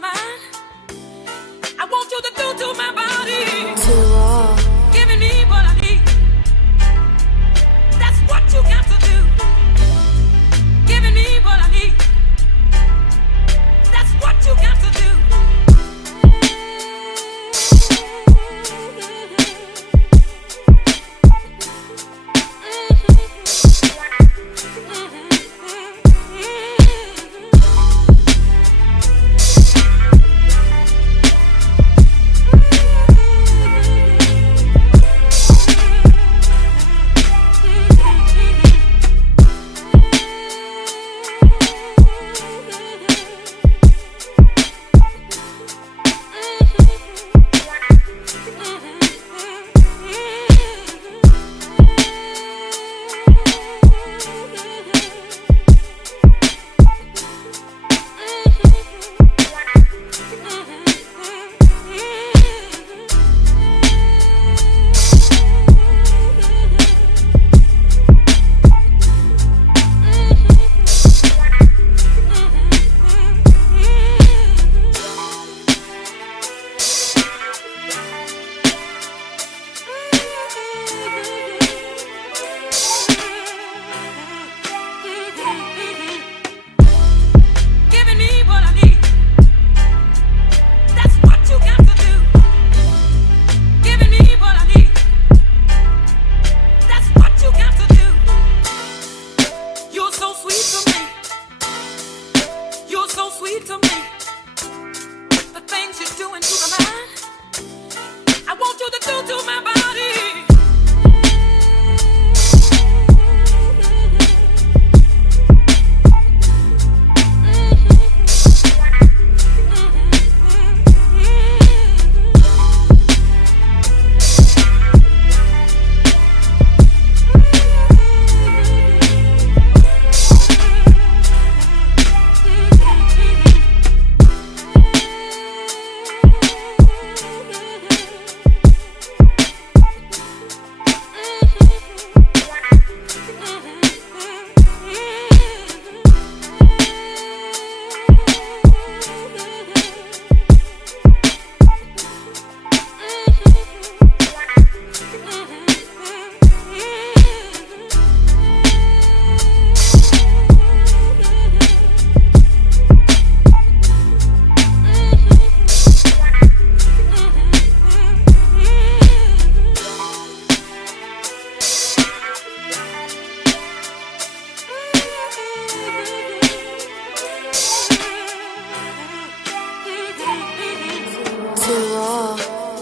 my mind. I want you to do to my body. Too raw. Giving me what I need. That's what you got to do. Giving me what I need. That's what you got to do.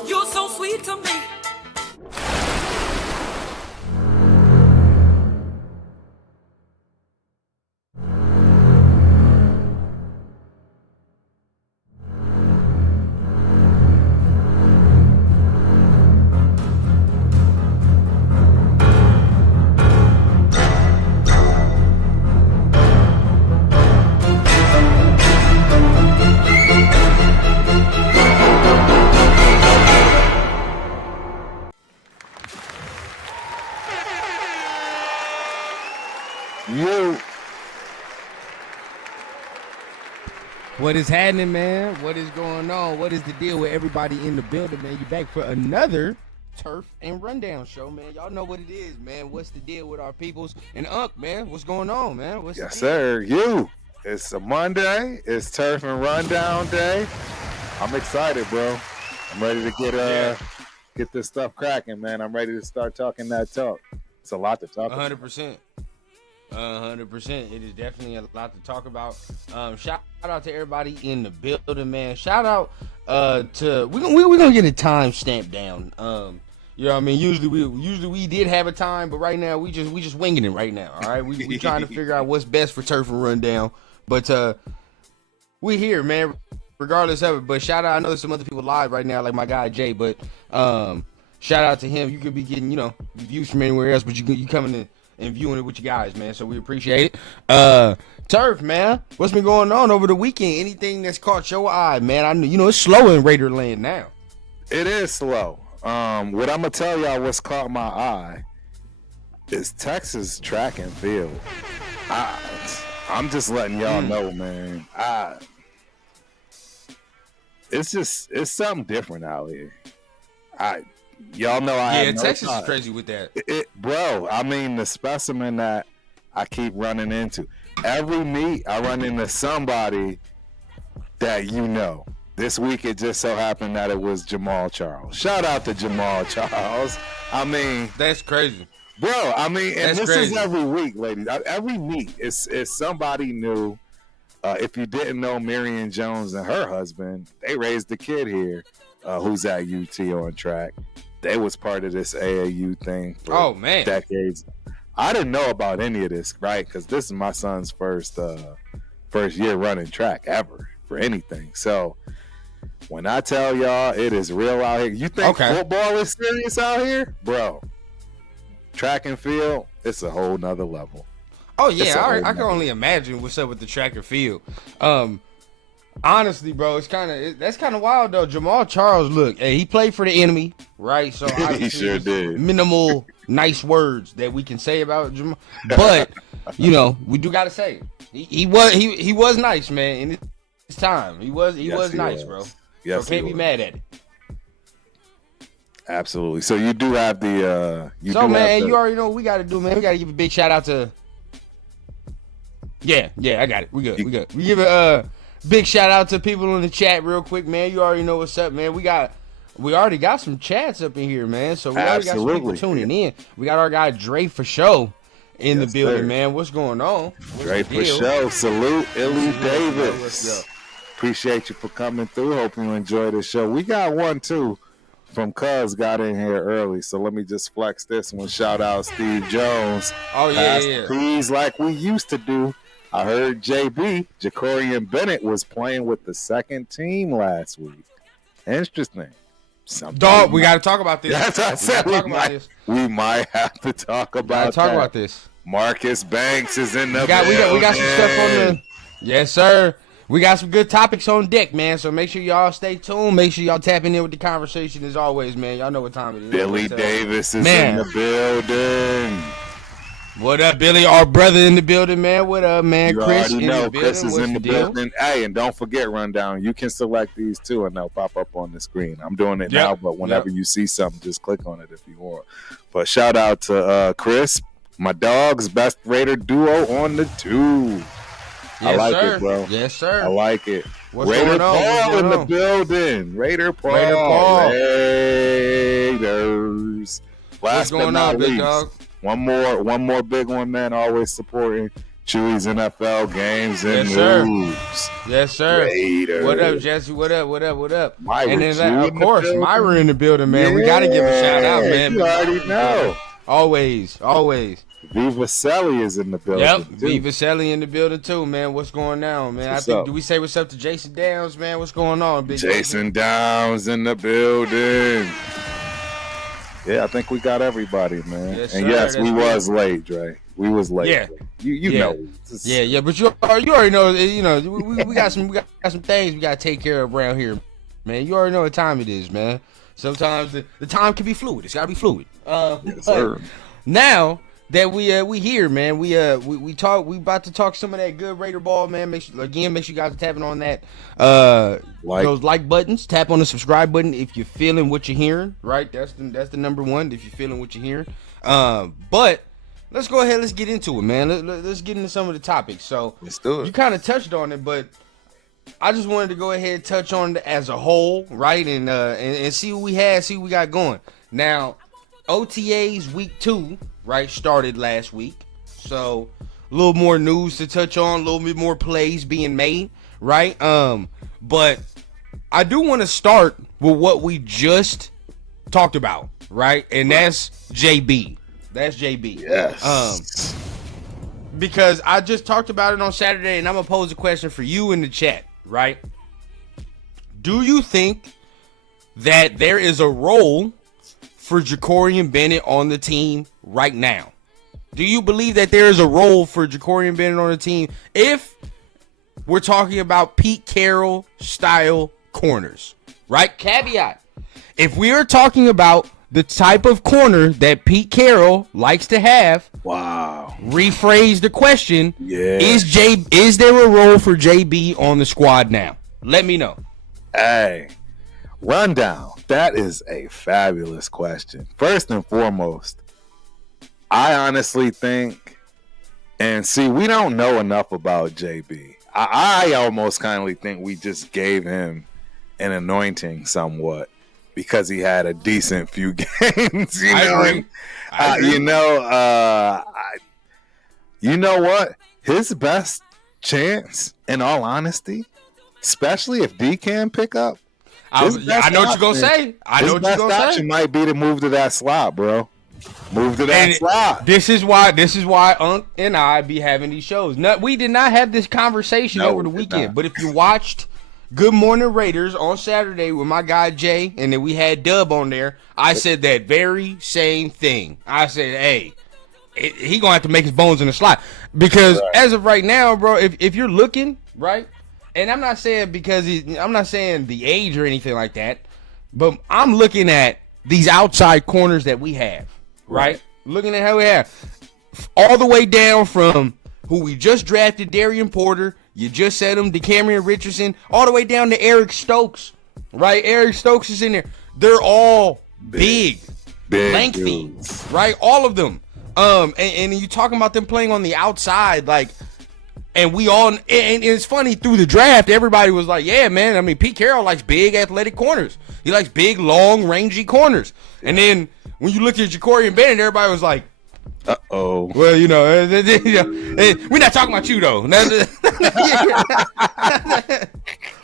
You're so sweet to me. Yo. What is happening, man? What is going on? What is the deal with everybody in the building, man? You back for another Turf and Rundown show, man. Y'all know what it is, man. What's the deal with our peoples? And Unc, man, what's going on, man? What's Yes, the sir. You. It's a Monday. It's Turf and Rundown day. I'm excited, bro. I'm ready to get this stuff cracking, man. I'm ready to start talking that talk. It's a lot to talk about. 100%. 100%. It is definitely a lot to talk about. Shout out to everybody in the building, man. Shout out to we're gonna get a time stamp down. You know what I mean? Usually we did have a time, but right now we just winging it right now. All right, we trying to figure out what's best for Turf and Rundown, but we here, man. Regardless of it, but shout out. I know there's some other people live right now, like my guy Jay, but shout out to him. You could be getting views from anywhere else, but you coming in and viewing it with you guys, man. So we appreciate it. Turf, man, what's been going on over the weekend? Anything that's caught your eye, man? I know it's slow in Raider land now. It is slow. What I'm gonna tell y'all what's caught my eye is Texas track and field. I'm just letting y'all know, man. it's something different out here. Y'all know I have no Texas time. is crazy with that. Bro, I mean the specimen that I keep running into. Every meet I run into somebody that you know. This week it just so happened that it was Jamal Charles. Shout out to Jamal Charles. I mean, that's crazy. Bro, I mean, and that's this crazy. is every week, ladies. Every meet is somebody new. If you didn't know Marion Jones and her husband, they raised a kid here who's at UT on track. They was part of this AAU thing for decades. I didn't know about any of this, right? Because this is my son's first year running track ever for anything. So when I tell y'all it is real out here, you think football is serious out here? Bro, track and field, it's a whole nother level. Oh, yeah, I can only imagine what's up with the track and field. Honestly, bro, that's kind of wild though. Jamal Charles, look, he played for the enemy, right? So he sure did. Minimal nice words that we can say about Jamal, but you know we do gotta say he was nice, man. In his time, he was nice, bro. Yes, so can't be mad at it. Absolutely. So you do have the. You already know what we gotta do, man. We gotta give a big shout out to. Yeah, I got it. We good. We give a big shout out to people in the chat real quick, man. You already know what's up, man. We already got some chats up in here, man. So we already got some people tuning in. We got our guy Dre for show in the building, man. What's going on? Dre for show. Salute, Illy Davis. Appreciate you for coming through. Hope you enjoy the show. We got one too from Cuz got in here early, so let me just flex this one. Shout out Steve Jones. Oh yeah. Please, like we used to do. I heard JB, Jacorian Bennett, was playing with the second team last week. Interesting. Dog, we got to talk about this. That's what I said. We might have to talk about this. Marcus Banks is in the we got some stuff on the. Yes, sir. We got some good topics on deck, man. So make sure y'all stay tuned. Make sure y'all tapping in with the conversation as always, man. Y'all know what time it is. Billy Davis is in the building. What up, Billy? Our brother in the building, man. What up, man? You Chris already know Chris is in the deal? building. Hey, and don't forget, Rundown. You can select these too, and they'll pop up on the screen. I'm doing it now, but whenever you see something, just click on it if you want. But shout out to Chris, my dog's best Raider duo on the tube. Yes, I like sir. it, bro. Yes, sir. I like it. What's Raider going on? Paul in the building. Raider Paul. Raiders. Last but not least, one more big one, man. Always supporting Chewy's NFL games and moves. Yes, sir. Raiders. What up, Jesse? What up? Myra, and then, of course, Myra in the building, man. We got to give a shout out, man. You already know. Always. Viva Selly is in the building. Yep, Viva Selly in the building too, man. What's going on, man? Do we say what's up to Jason Downs, man? What's going on, big Jason Downs in the building. Yeah, I think we got everybody, man. Yes, and yes, we was late, Dre. We was late. Yeah, you know. Yeah, but you already know. You know, we got some things we gotta take care of around here, man. You already know what time it is, man. Sometimes the time can be fluid. It's gotta be fluid. Yes, sir. Now that we here, man, we about to talk some of that good Raider ball, man. Make sure you guys are tapping on that those like buttons. Tap on the subscribe button if you're feeling what you're hearing. Right, that's the number one. If you're feeling what you're hearing, but let's go ahead. Let's get into it, man. Let's get into some of the topics. So let's do it. You kind of touched on it, but I just wanted to go ahead and touch on it as a whole, right, and see what we had, see what we got going. Now, OTAs week 2. Right, started last week, so a little more news to touch on, a little bit more plays being made, right? But I do want to start with what we just talked about, right? And that's JB. That's JB. Yes. Because I just talked about it on Saturday, and I'm gonna pose a question for you in the chat, right? Do you think that there is a role for Jacorian Bennett on the team right now? Do you believe that there is a role for Jacorian Bennett on the team if we're talking about Pete Carroll style corners, right? Caveat. If we are talking about the type of corner that Pete Carroll likes to have, rephrase the question. Yeah. Is there a role for JB on the squad now? Let me know. Hey, rundown. That is a fabulous question. First and foremost, I honestly think, and see, we don't know enough about JB. I almost kindly think we just gave him an anointing somewhat because he had a decent few games. I agree. You know what? His best chance, in all honesty, especially if D can pick up. I know what you're gonna say. His best option might be to move to that slot, bro. Move to that slot. This is why Unc and I be having these shows. We did not have this conversation over the weekend, but if you watched Good Morning Raiders on Saturday with my guy Jay, and then we had Dub on there, I said that very same thing. I said, hey, he gonna have to make his bones in the slot because as of right now, bro, if you're looking right, and I'm not saying I'm not saying the age or anything like that, but I'm looking at these outside corners that we have, right? Looking at how we have all the way down from who we just drafted, Darian Porter. You just said him, DeCamerion Richardson, all the way down to Eric Stokes, right? Eric Stokes is in there. They're all big lengthy, dudes. Right? All of them. And you talking about them playing on the outside, like, and we all, and it's funny, through the draft, everybody was like, yeah, man, I mean, Pete Carroll likes big athletic corners. He likes big, long, rangy corners. And then when you look at Ja'Cory and Bennett, everybody was like, uh-oh. Well, we're not talking about you, though.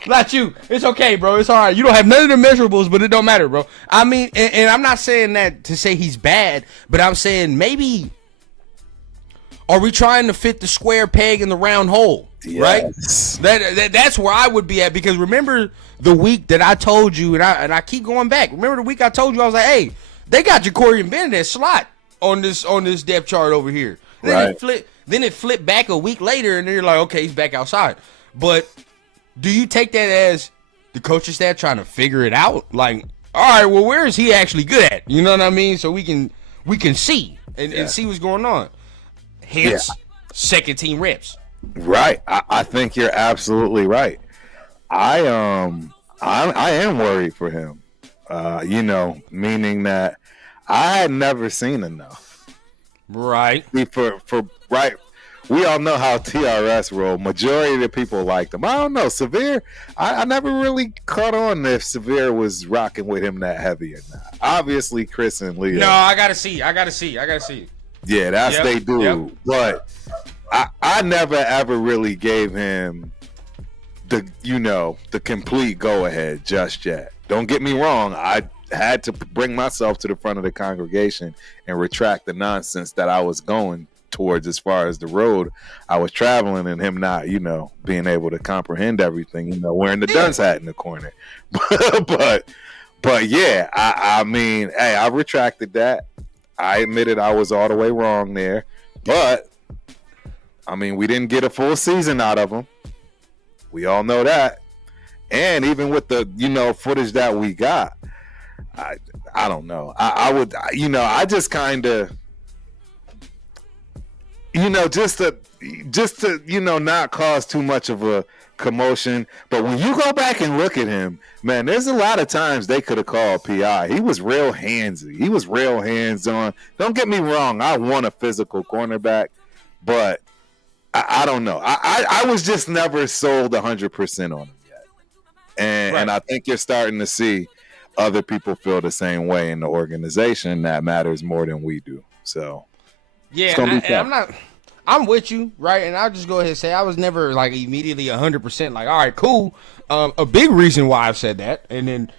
Not you. It's okay, bro. It's all right. You don't have none of the measurables, but it don't matter, bro. I mean, and I'm not saying that to say he's bad, but I'm saying maybe are we trying to fit the square peg in the round hole, right? That's where I would be at, because remember the week that I told you, and I keep going back. Remember the week I told you, I was like, hey, they got Ja'Cory and Bennett at slot on this depth chart over here. Then it flipped back a week later, and then you're like, okay, he's back outside. But do you take that as the coaching staff trying to figure it out? Like, all right, well, where is he actually good at? You know what I mean? So we can see and see what's going on. Hence, second team reps. Right. I think you're absolutely right. I am worried for him. Meaning that I had never seen enough. Right. We all know how TRS roll. Majority of the people liked him. I don't know. Severe, I never really caught on if Severe was rocking with him that heavy or not. Obviously, Chris and Leo. No, I gotta see. Yeah, that's they do. Yep. But I never ever really gave him the complete go ahead just yet. Don't get me wrong. I had to bring myself to the front of the congregation and retract the nonsense that I was going towards as far as the road I was traveling, and him not, being able to comprehend everything, wearing the dunce hat in the corner. but yeah, I mean, hey, I retracted that. I admitted I was all the way wrong there, but I mean, we didn't get a full season out of him. We all know that. And even with the, footage that we got, I don't know. I just kind of, just to not cause too much of a commotion. But when you go back and look at him, man, there's a lot of times they could have called PI. He was real handsy. He was real hands-on. Don't get me wrong. I want a physical cornerback, but I don't know. I was just never sold 100% on him yet. And I think you're starting to see other people feel the same way in the organization. That matters more than we do. So yeah, I'm with you, right? And I'll just go ahead and say I was never like immediately 100% like, all right, cool. A big reason why I've said that, and then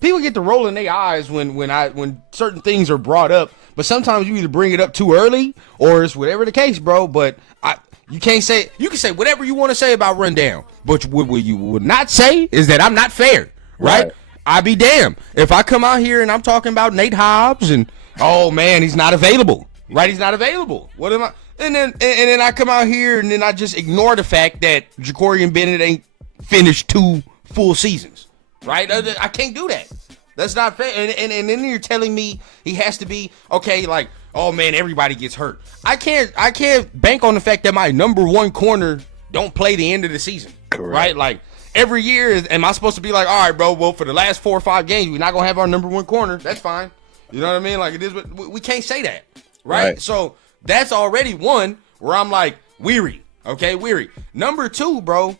people get to roll in their eyes when certain things are brought up. But sometimes you either bring it up too early or it's whatever the case, bro. But you can say whatever you want to say about Rundown, but what you would not say is that I'm not fair, right? I be damned if I come out here and I'm talking about Nate Hobbs and oh man, he's not available, right? He's not available. What am I? And then I come out here and then I just ignore the fact that Ja'Cory and Bennett ain't finished 2 full seasons, right? I can't do that. That's not fair. And then you're telling me he has to be okay, like, oh man, everybody gets hurt. I can't bank on the fact that my number 1 corner don't play the end of the season. Correct. Right? Like every year, am I supposed to be like, all right, bro, well, for the last 4 or 5 games, we're not going to have our number one corner. That's fine. You know what I mean? Like it is, we can't say that. Right? So that's already one where I'm like, weary. Okay, weary. Number 2, bro.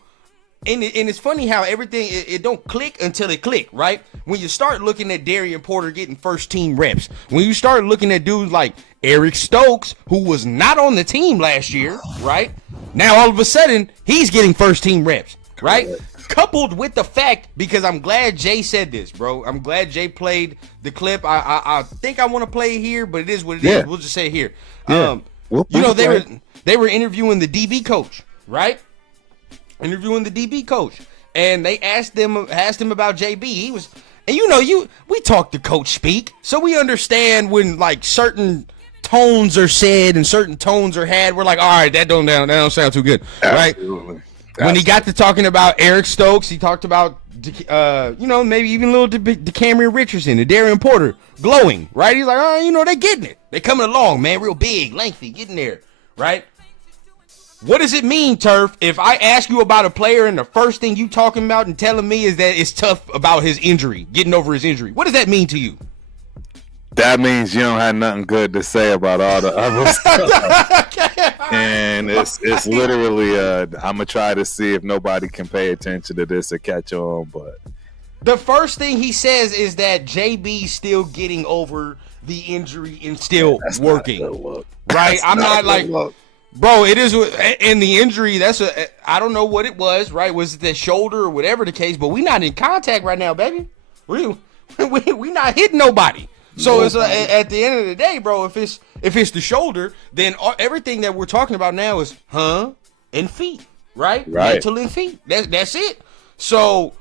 And it's funny how everything, it don't click until it click, right? When you start looking at Darian Porter getting first team reps, when you start looking at dudes like Eric Stokes, who was not on the team last year, right? Now all of a sudden, he's getting first team reps, right? Coupled with the fact, because I'm glad Jay said this, bro. I'm glad Jay played the clip. I think I want to play it here, but it is what it is. We'll just say it here. Yeah. They were interviewing the DB coach, right? Interviewing the DB coach, and they asked him about JB. He was, and we talk the coach speak, so we understand when like certain tones are said and certain tones are had. We're like, all right, that don't sound too good, right? Absolutely. When he got to talking about Eric Stokes, he talked about maybe even a little DeCamerion Richardson and Darian Porter glowing, right? He's like, oh, they getting it, they coming along, man, real big, lengthy, getting there, right? What does it mean, Turf, if I ask you about a player and the first thing you talking about and telling me is that it's tough about his injury, getting over his injury? What does that mean to you? That means you don't have nothing good to say about all the other stuff. And it's literally, I'm going to try to see if nobody can pay attention to this or catch on. But the first thing he says is that JB's still getting over the injury and still working. Right? I'm not like... Bro, it is, and the injury, I don't know what it was, right? Was it the shoulder or whatever the case, but we not in contact right now, baby. We not hitting nobody. So it's at the end of the day, bro, if it's the shoulder, then everything that we're talking about now is and feet, right? Mental and feet. That's it. So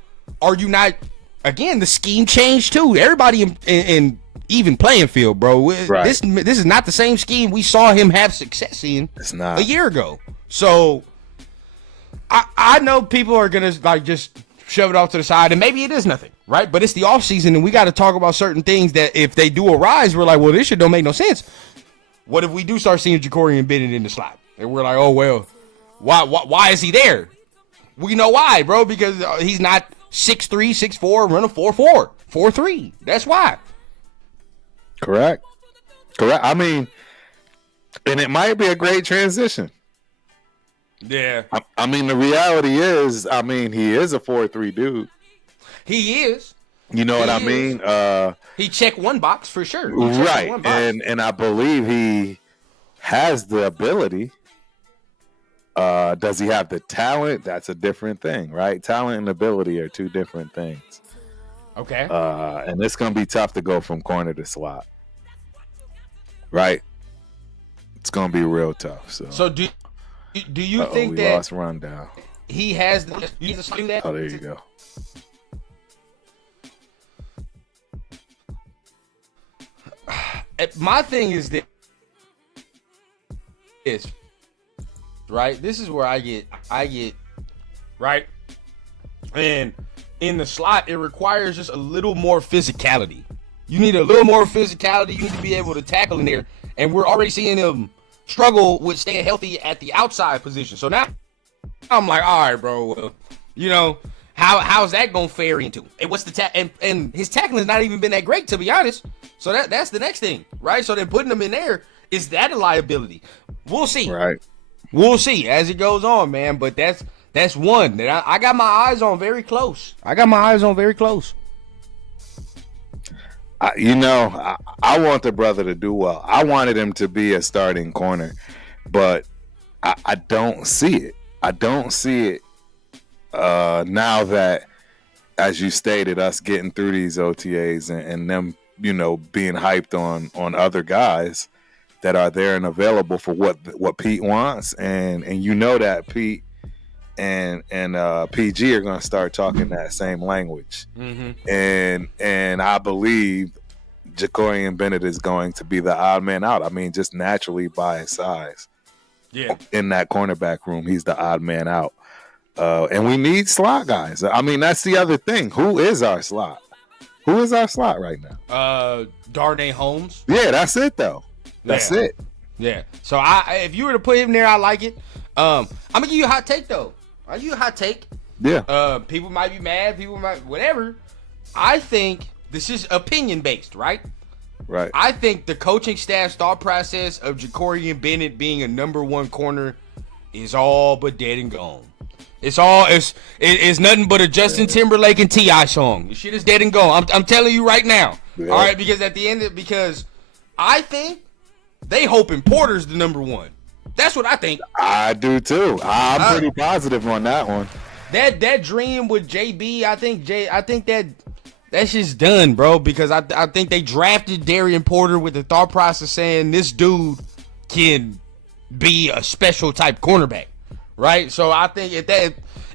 are you not, again, the scheme changed too. Everybody in even playing field, bro. This is not the same scheme we saw him have success in a year ago. So I know people are gonna like just shove it off to the side, and maybe it is nothing, right? But it's the off season, and we got to talk about certain things that if they do arise, we're like, well, this shit don't make no sense. What if we do start seeing Ja'Cory Bennett in the slot, and we're like, oh well, why is he there? We know why, bro, because he's not 6'3", 6'4", running 4'4", 4'3". That's why. Correct. I mean, and it might be a great transition. Yeah. I mean, the reality is, he is a 4'3" dude. He is. You know what I mean? He checked one box for sure. Right. And I believe he has the ability. Does he have the talent? That's a different thing, right? Talent and ability are two different things. Okay. And it's going to be tough to go from corner to slot. Right? It's going to be real tough. So do you think we that lost Rundown. He has the that? Oh, there you go. My thing is this, right? This is where I get right, and in the slot, it requires just a little more physicality. You need a little more physicality. You need to be able to tackle in there, and we're already seeing him struggle with staying healthy at the outside position. So now I'm like, all right, bro, how's that gonna fare into? And what's the and his tackling has not even been that great, to be honest. So that's the next thing, right? So then putting him in there, is that a liability? We'll see. Right. We'll see as it goes on, man. But that's one that I got my eyes on very close. I want the brother to do well. I wanted him to be a starting corner, but I don't see it. Now that, as you stated, us getting through these OTAs and them, being hyped on other guys that are there and available for what Pete wants, and that Pete and PG are going to start talking that same language. Mm-hmm. And I believe Ja'Cory Bennett is going to be the odd man out. I mean, just naturally by his size. Yeah. In that cornerback room, he's the odd man out. And we need slot guys. I mean, that's the other thing. Who is our slot? Who is our slot right now? Darnay Holmes. Yeah, that's it though. That's it. Yeah. So if you were to put him there, I like it. I'm gonna give you a hot take though. I'll give you a hot take. Yeah. People might be mad. People might whatever. I think this is opinion based, right? Right. I think the coaching staff's thought process of Jacorian Bennett being a number one corner is all but dead and gone. It's nothing but a Justin Timberlake and T.I. song. The shit is dead and gone. I'm telling you right now. Yeah. All right, because at the end because I think they hoping Porter's the number one. That's what I think. I do too. I'm pretty positive on that one. That dream with JB, I think that's just done, bro, because I think they drafted Darian Porter with the thought process saying this dude can be a special type cornerback. Right, so I think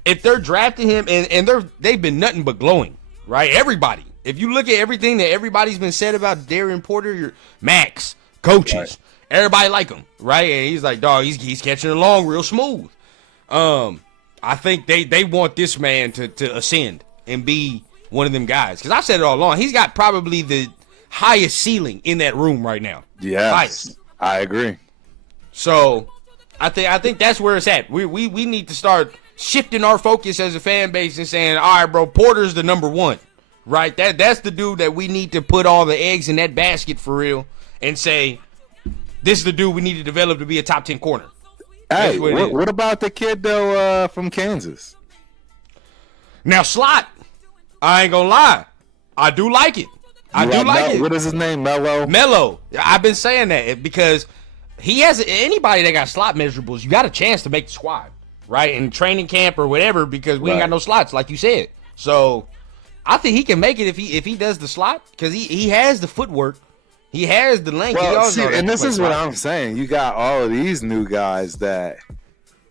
if they're drafting him and they've been nothing but glowing, right? Everybody, if you look at everything that everybody's been said about Darian Porter, your Max, coaches, right. Everybody like him, right? And he's like, dog, he's catching it along real smooth. I think they want this man to ascend and be one of them guys because I've said it all along. He's got probably the highest ceiling in that room right now. Yes, highest. I agree. So. I think that's where it's at. We need to start shifting our focus as a fan base and saying, all right, bro, Porter's the number one, right? That's the dude that we need to put all the eggs in that basket for real and say, this is the dude we need to develop to be a top 10 corner. Hey, what about the kid though from Kansas? Now slot, I ain't gonna lie, I do like it. I do like it. What is his name? Mello. I've been saying that because. He has anybody that got slot measurables. You got a chance to make the squad, right? In training camp or whatever, because we ain't got no slots, like you said. So I think he can make it if he does the slot because he has the footwork, he has the length. Well, see, and this is what I'm saying. You got all of these new guys that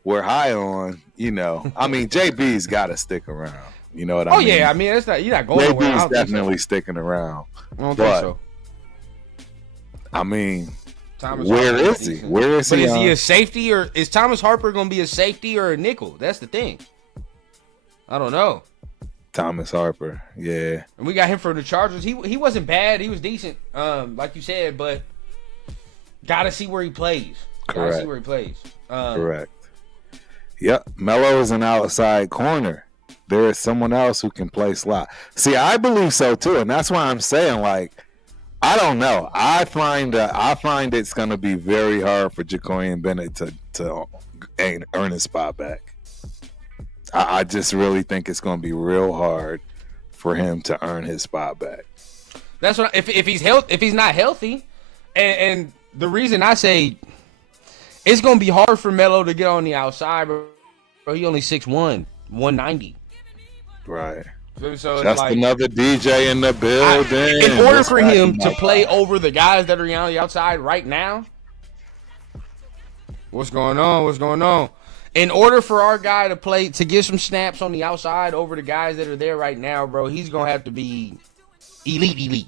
we're high on. You know, I mean, JB's got to stick around. You know what I mean? Oh yeah, I mean it's not you're not going nowhere. JB's definitely sticking around. I don't think so. I mean. Where is he? Where is he? Is he a safety or is Thomas Harper going to be a safety or a nickel? That's the thing. I don't know. Thomas Harper, yeah. And we got him for the Chargers. He wasn't bad. He was decent, like you said, but got to see where he plays. Correct. Got to see where he plays. Correct. Yep. Melo is an outside corner. There is someone else who can play slot. See, I believe so too, and that's why I'm saying like. I don't know. I find it's going to be very hard for Jacorian Bennett to earn his spot back. I just really think it's going to be real hard for him to earn his spot back. That's what if he's not healthy, and the reason I say it's going to be hard for Melo to get on the outside, bro. He only 6'1", 190. Right. So just like, another DJ in the building. In order for him to play over the guys that are on the outside right now, what's going on? In order for our guy to get some snaps on the outside over the guys that are there right now, bro, he's gonna have to be elite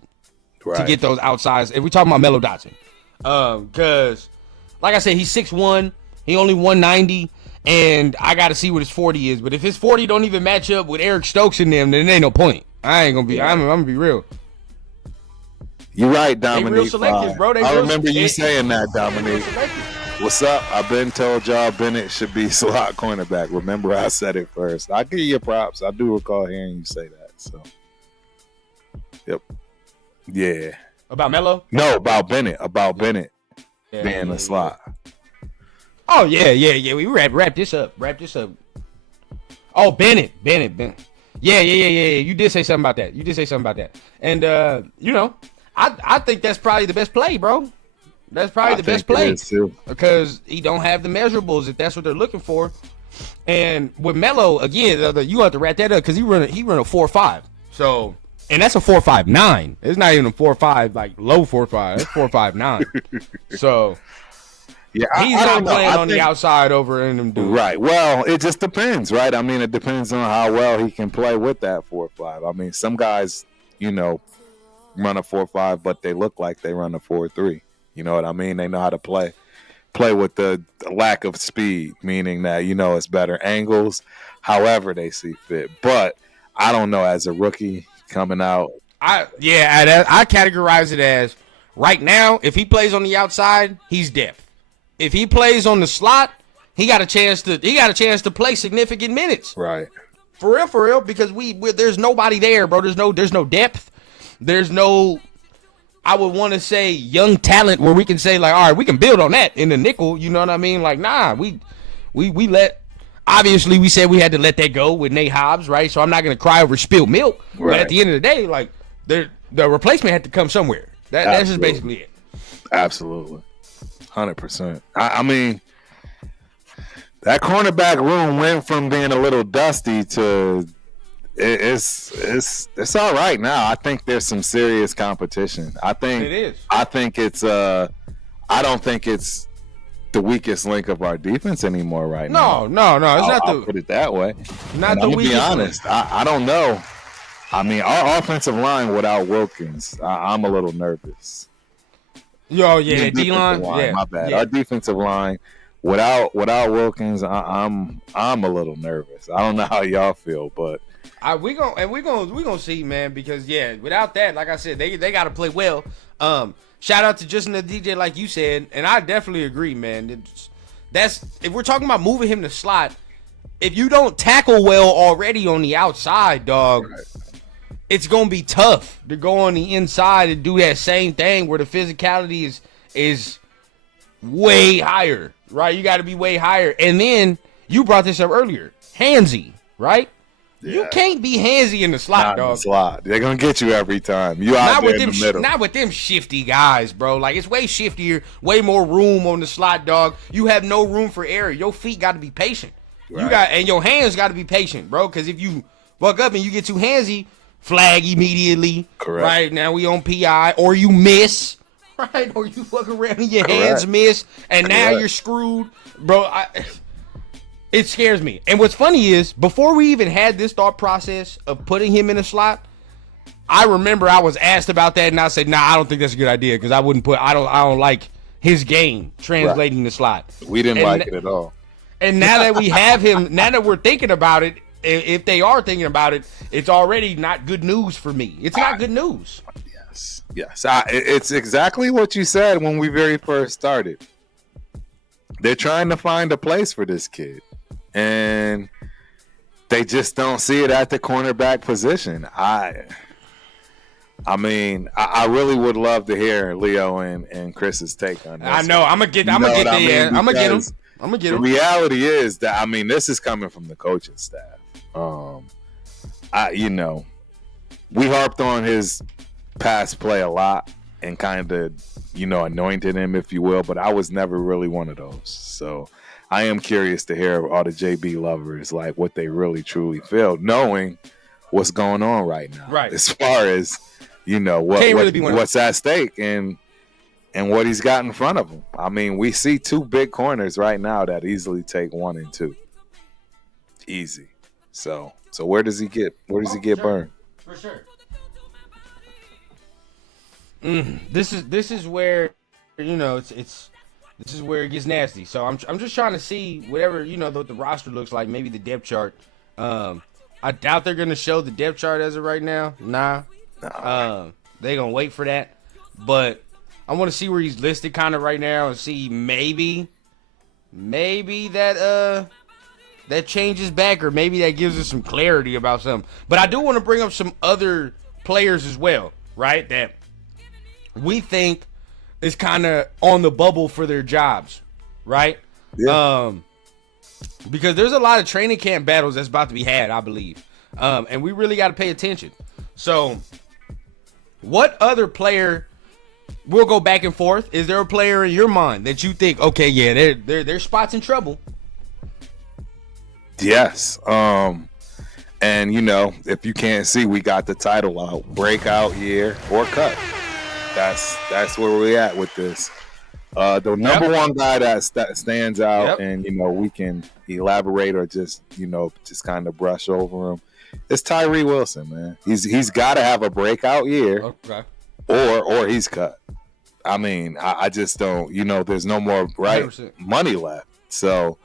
to get those outsides. If we're talking about Melo Dotson, because like I said, he's 6'1", he only 190. And I got to see what his 40 is. But if his 40 don't even match up with Eric Stokes in them, then there ain't no point. I ain't going to be, I'm going to be real. You're right, Dominique. They real selective, bro. I remember you saying that, Dominique. What's up? I've been told y'all Bennett should be slot cornerback. Remember I said it first. I'll give you props. I do recall hearing you say that. So, yep. Yeah. About Melo? No, about Bennett. Being a slot. Oh, yeah. We wrap this up. Oh, Bennett. Yeah. You did say something about that. And, I think that's probably the best play, bro. That's probably the best play. Because he don't have the measurables if that's what they're looking for. And with Melo, again, you have to wrap that up because he run a 4.5. So, and that's a 4.59. It's not even a 4.5, like low 4.5. That's 4.59. So... Yeah, he's not playing on the outside over in them dudes. Right. Well, it just depends, right? I mean, it depends on how well he can play with that 4.5. I mean, some guys, run a 4.5, but they look like they run a 4.3. You know what I mean? They know how to play with the lack of speed, meaning that, it's better angles, however they see fit. But I don't know, as a rookie coming out. I categorize it as right now, if he plays on the outside, he's depth. If he plays on the slot, he got a chance to play significant minutes. Right. For real, because there's nobody there, bro. There's no depth. There's no, I would want to say, young talent where we can say like, all right, we can build on that in the nickel. You know what I mean? Like, nah, we let. Obviously, we said we had to let that go with Nate Hobbs, right? So I'm not gonna cry over spilled milk. Right. But at the end of the day, like, the replacement had to come somewhere. That's just basically it. Absolutely, 100%. I mean, that cornerback room went from being a little dusty to it's all right now. I think there's some serious competition. I think it is. I think it's I don't think it's the weakest link of our defense anymore right now. No. I'll put it that way. Not the weakest. Be honest. I don't know. I mean, our offensive line without Wilkins, I'm a little nervous. Yo, yeah, D-line. Yeah, my bad. Yeah. Our defensive line without Wilkins, I'm a little nervous. I don't know how y'all feel, but we gonna see, man. Because without that, like I said, they got to play well. Shout out to Justin the DJ, like you said, and I definitely agree, man. That's if we're talking about moving him to slot. If you don't tackle well already on the outside, dog, right, it's gonna be tough to go on the inside and do that same thing where the physicality is way higher, right? You got to be way higher. And then you brought this up earlier, handsy, right? Yeah. You can't be handsy in the slot, dog. In the slot. They're gonna get you every time. You out there in the middle. Not with them shifty guys, bro. Like, it's way shiftier, way more room on the slot, dog. You have no room for error. Your feet got to be patient. Right. And your hands got to be patient, bro. Because if you buck up and you get too handsy, flag immediately. Correct. Right now we on PI, or you miss, right? Or you fuck around and your hands miss, and now you're screwed, bro. It scares me. And what's funny is, before we even had this thought process of putting him in a slot, I remember I was asked about that, and I said, "Nah, I don't think that's a good idea because I wouldn't put. I don't like his game translating the slot. We didn't like it at all. And now that we have him, now that we're thinking about it, if they are thinking about it, it's already not good news for me. It's not good news. Yes. It's exactly what you said when we very first started. They're trying to find a place for this kid, and they just don't see it at the cornerback position. I mean, I really would love to hear Leo and Chris's take on this. I know. I'm gonna get them. The reality is that, I mean, this is coming from the coaching staff. We harped on his past play a lot and kind of, anointed him, if you will, but I was never really one of those. So I am curious to hear all the JB lovers, like, what they really truly feel, knowing what's going on right now. Right. As far as, what's at stake and what he's got in front of him. I mean, we see two big corners right now that easily take 1 and 2. Easy. So where does he get burned? For sure. This is where this is where it gets nasty. So I'm just trying to see whatever what the roster looks like, maybe the depth chart. I doubt they're gonna show the depth chart as of right now. Nah. They gonna wait for that. But I want to see where he's listed kind of right now and see maybe that changes back, or maybe that gives us some clarity about something. But I do want to bring up some other players as well, right? That we think is kind of on the bubble for their jobs, right? Yeah. Because there's a lot of training camp battles that's about to be had, I believe. And we really got to pay attention. So what other player, we'll go back and forth. Is there a player in your mind that you think, okay, yeah, their spot's in trouble? Yes. And if you can't see, we got the title out, breakout year or cut. That's where we're at with this. The number one guy that stands out, and we can elaborate or just kind of brush over him, is Tyree Wilson, man. He's got to have a breakout year, okay, or he's cut. I mean, I just don't. There's no more 100%. Money left. So,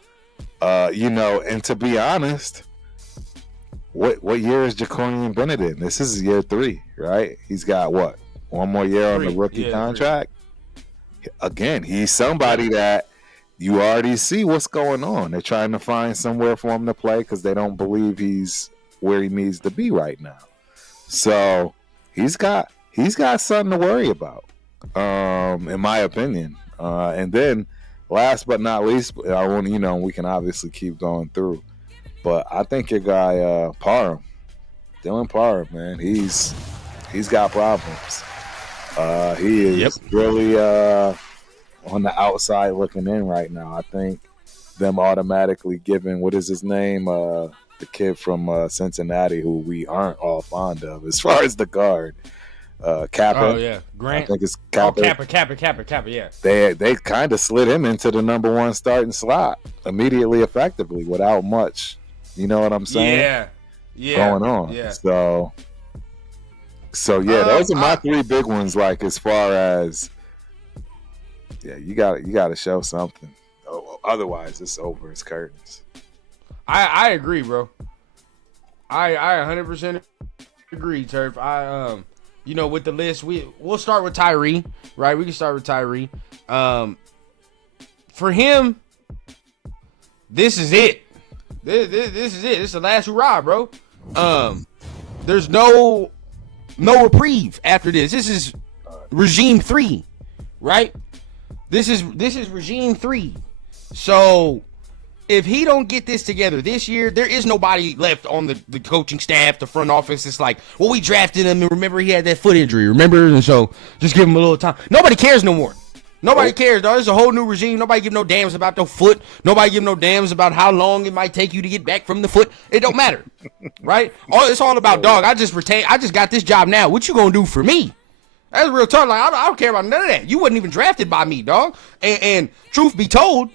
and to be honest, what year is Jacorian Bennett in? This is year 3, right? He's got what? 1 more year on the rookie contract. 3. Again, he's somebody that you already see what's going on. They're trying to find somewhere for him to play because they don't believe he's where he needs to be right now. So he's got something to worry about, in my opinion. And then last but not least, I want we can obviously keep going through, but I think your guy Parham, Dylan Parham, man, he's got problems. He is really on the outside looking in right now. I think them automatically giving, what is his name, the kid from Cincinnati, who we aren't all fond of as far as the guard, Kappa. Oh yeah, Grant. I think it's Kappa. Oh, Kappa. Yeah. They kind of slid him into the number one starting slot immediately, effectively, without much. You know what I'm saying? Yeah. Going on. Yeah. So yeah, those are my three big ones. Like as far as you got to show something. Otherwise, it's over. It's curtains. I agree, bro. I 100% agree, Turf. With the list, we'll start with Tyree, right? We can start with Tyree. For him, this is it. This is it. This is the last hurrah, bro. There's no reprieve after this. This is regime 3, right? This is regime 3. So if he don't get this together this year, there is nobody left on the coaching staff, the front office. It's like, well, we drafted him, and remember he had that foot injury, remember? And so just give him a little time. Nobody cares no more. Nobody cares, dog. There's a whole new regime. Nobody give no damns about the foot. Nobody give no damns about how long it might take you to get back from the foot. It don't matter, right? It's all about, dog, I just got this job now. What you gonna do for me? That's real talk. Like, I don't care about none of that. You wasn't even drafted by me, dog. And truth be told,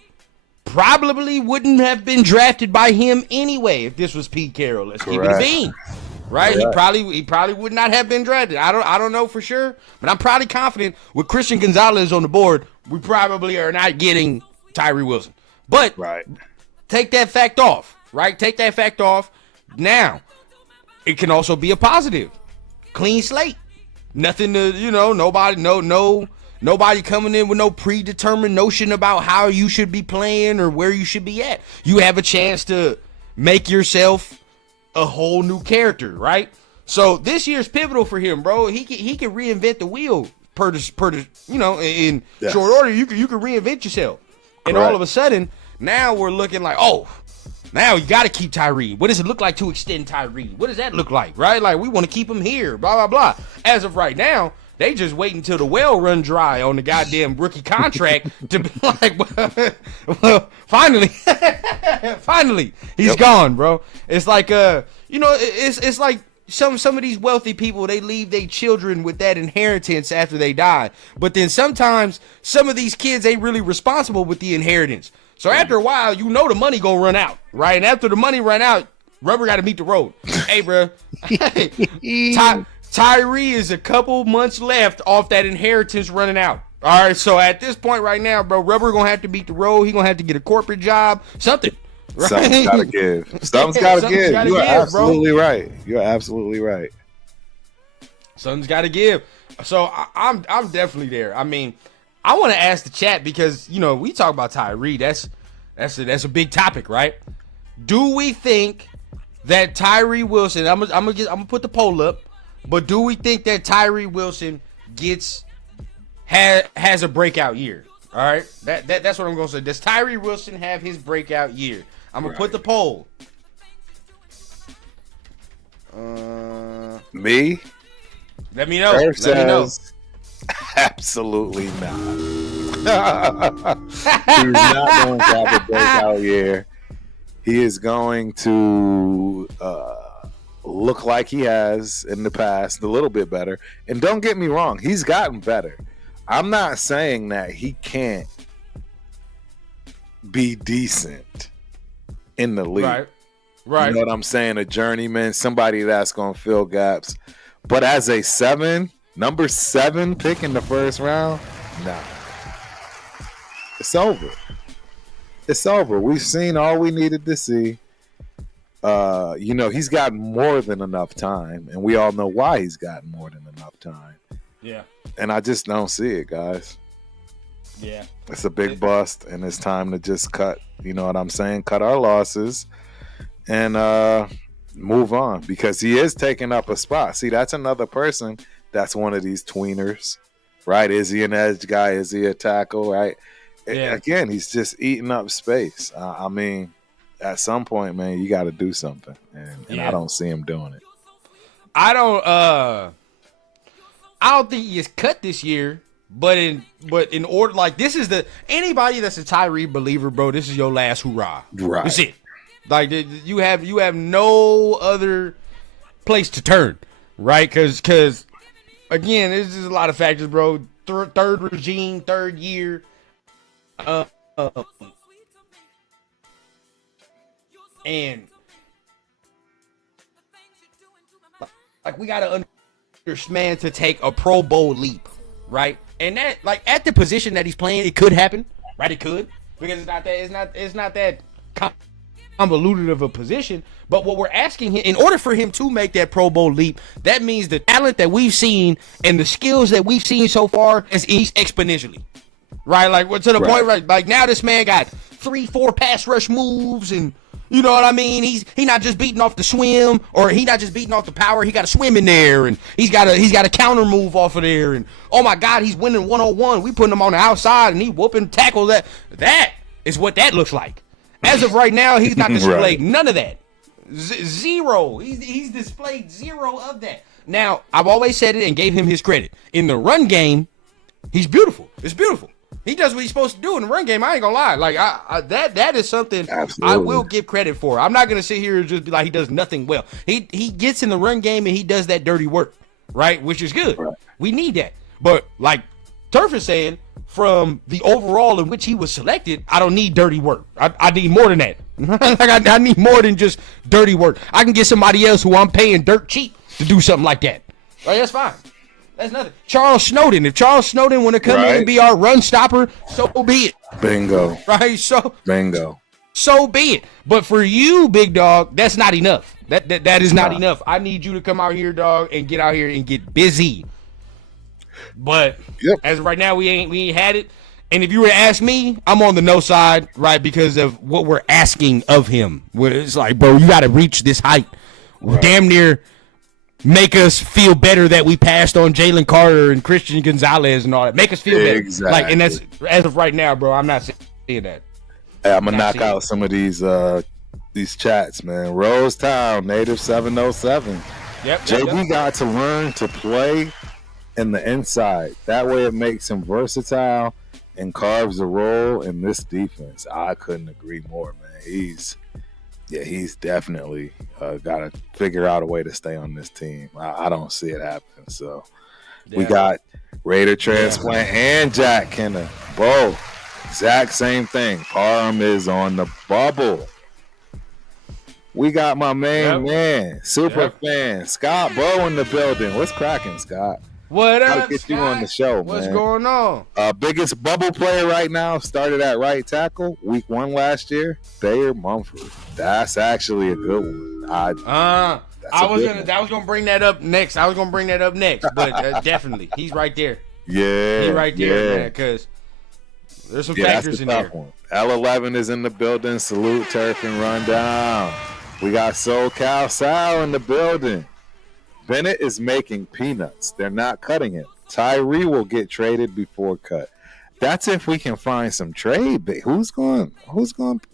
probably wouldn't have been drafted by him anyway if this was Pete Carroll. Let's keep it a bean. Right? Correct. He probably would not have been drafted. I don't know for sure, but I'm probably confident with Christian Gonzalez on the board, we probably are not getting Tyree Wilson. But take that fact off, right? Take that fact off. Now, it can also be a positive. Clean slate. Nothing to, nobody coming in with no predetermined notion about how you should be playing or where you should be at. You have a chance to make yourself a whole new character, right? So this year's pivotal for him, bro. He can reinvent the wheel in short order. You can reinvent yourself. And all of a sudden, now we're looking like, now you got to keep Tyree. What does it look like to extend Tyree? What does that look like, right? Like, we want to keep him here, blah, blah, blah. As of right now, they just wait until the well run dry on the goddamn rookie contract to be like, well, finally, he's gone, bro. It's like, it's like some of these wealthy people, they leave their children with that inheritance after they die. But then sometimes some of these kids ain't really responsible with the inheritance. So after a while, the money gonna run out, right? And after the money run out, rubber got to meet the road. Hey, bro. Tyree is a couple months left off that inheritance running out. All right, so at this point right now, bro, rubber gonna have to beat the road. He gonna have to get a corporate job, something. Right? Something's gotta give. Something's gotta give. You are absolutely right. You're absolutely right. Something's gotta give. So I'm definitely there. I mean, I want to ask the chat because we talk about Tyree. That's a big topic, right? Do we think that Tyree Wilson? I'm gonna put the poll up. But do we think that Tyree Wilson has a breakout year? All right, that's what I'm gonna say. Does Tyree Wilson have his breakout year? I'm gonna put the poll. Me? Let me know. Let me know. Absolutely not. He's not going to have a breakout year. He is going to look like he has in the past, a little bit better. And don't get me wrong, he's gotten better. I'm not saying that he can't be decent in the league. Right. You know what I'm saying? A journeyman, somebody that's going to fill gaps. But as a number 7 pick in the first round, nah. It's over. It's over. We've seen all we needed to see. He's gotten more than enough time, and we all know why he's gotten more than enough time. Yeah. And I just don't see it, guys. Yeah. It's a big bust, and it's time to just cut, you know what I'm saying? Cut our losses and move on because he is taking up a spot. See, that's another person that's one of these tweeners, right? Is he an edge guy? Is he a tackle, right? Yeah. Again, he's just eating up space. I mean, at some point, man, you got to do something, and I don't see him doing it. I don't think he is cut this year, but in order, like, this is anybody that's a Tyree believer, bro, this is your last hoorah. Right. That's it. Like, you have no other place to turn, right? Because again, there's just a lot of factors, bro. Third regime, third year. And like, we gotta understand to take a Pro Bowl leap, right? And that, like, at the position that he's playing, it could happen, right? It could, because it's not that convoluted of a position. But what we're asking him, in order for him to make that Pro Bowl leap, that means the talent that we've seen and the skills that we've seen so far is exponentially, right? Like, to the point, right? Like, now this man got 3-4 pass rush moves, and you know what I mean? He not just beating off the swim, or he not just beating off the power. He got a swim in there, and he's got a counter move off of there, and oh my God, he's winning 1-on-1. We putting him on the outside, and he whooping tackle. That is what that looks like. As of right now, he's not displayed none of that. Zero. He's displayed zero of that. Now, I've always said it and gave him his credit. In the run game, he's beautiful. It's beautiful. He does what he's supposed to do in the run game. I ain't gonna lie. Like, that is something I will give credit for. I'm not gonna sit here and just be like he does nothing well. He gets in the run game and he does that dirty work, right? Which is good. Right. We need that. But like Turf is saying, from the overall in which he was selected, I don't need dirty work. I need more than that. Like, I need more than just dirty work. I can get somebody else who I'm paying dirt cheap to do something like that. Like, that's fine. That's nothing. Charles Snowden. If Charles Snowden want to come in and be our run stopper, so be it. Bingo. Right? Bingo. So be it. But for you, big dog, that's not enough. That is not enough. I need you to come out here, dog, and get out here and get busy. But as of right now, we ain't had it. And if you were to ask me, I'm on the no side, right? Because of what we're asking of him. It's like, bro, you got to reach this height. Right. Damn near make us feel better that we passed on Jalen Carter and Christian Gonzalez and all that. Make us feel better. Exactly. Like, and that's, as of right now, bro, I'm not seeing that. Hey, I'm gonna knock out some of these chats, man. Rose Town, native 707. Yep. JB got to learn to play in the inside. That way it makes him versatile and carves a role in this defense. I couldn't agree more, man. He's definitely got to figure out a way to stay on this team. I don't see it happening. So we got Raider transplant and Jack Kenner. Both. Exact same thing. Parham is on the bubble. We got my main man, super fan, Scott Bow in the building. What's cracking, Scott? What up, Gotta get Scott? you on the show, What's man. going on? Biggest bubble player right now, started at right tackle, week 1 last year, Thayer Mumford. That's actually a good one. I was gonna bring that up next. But definitely, he's right there. Yeah, he's right there, man. Because there's some factors in there. One. L11 is in the building. Salute, Turf, and Rundown. We got SoCal Sal in the building. Bennett is making peanuts. They're not cutting him. Tyree will get traded before cut. That's if we can find some trade. But who's going,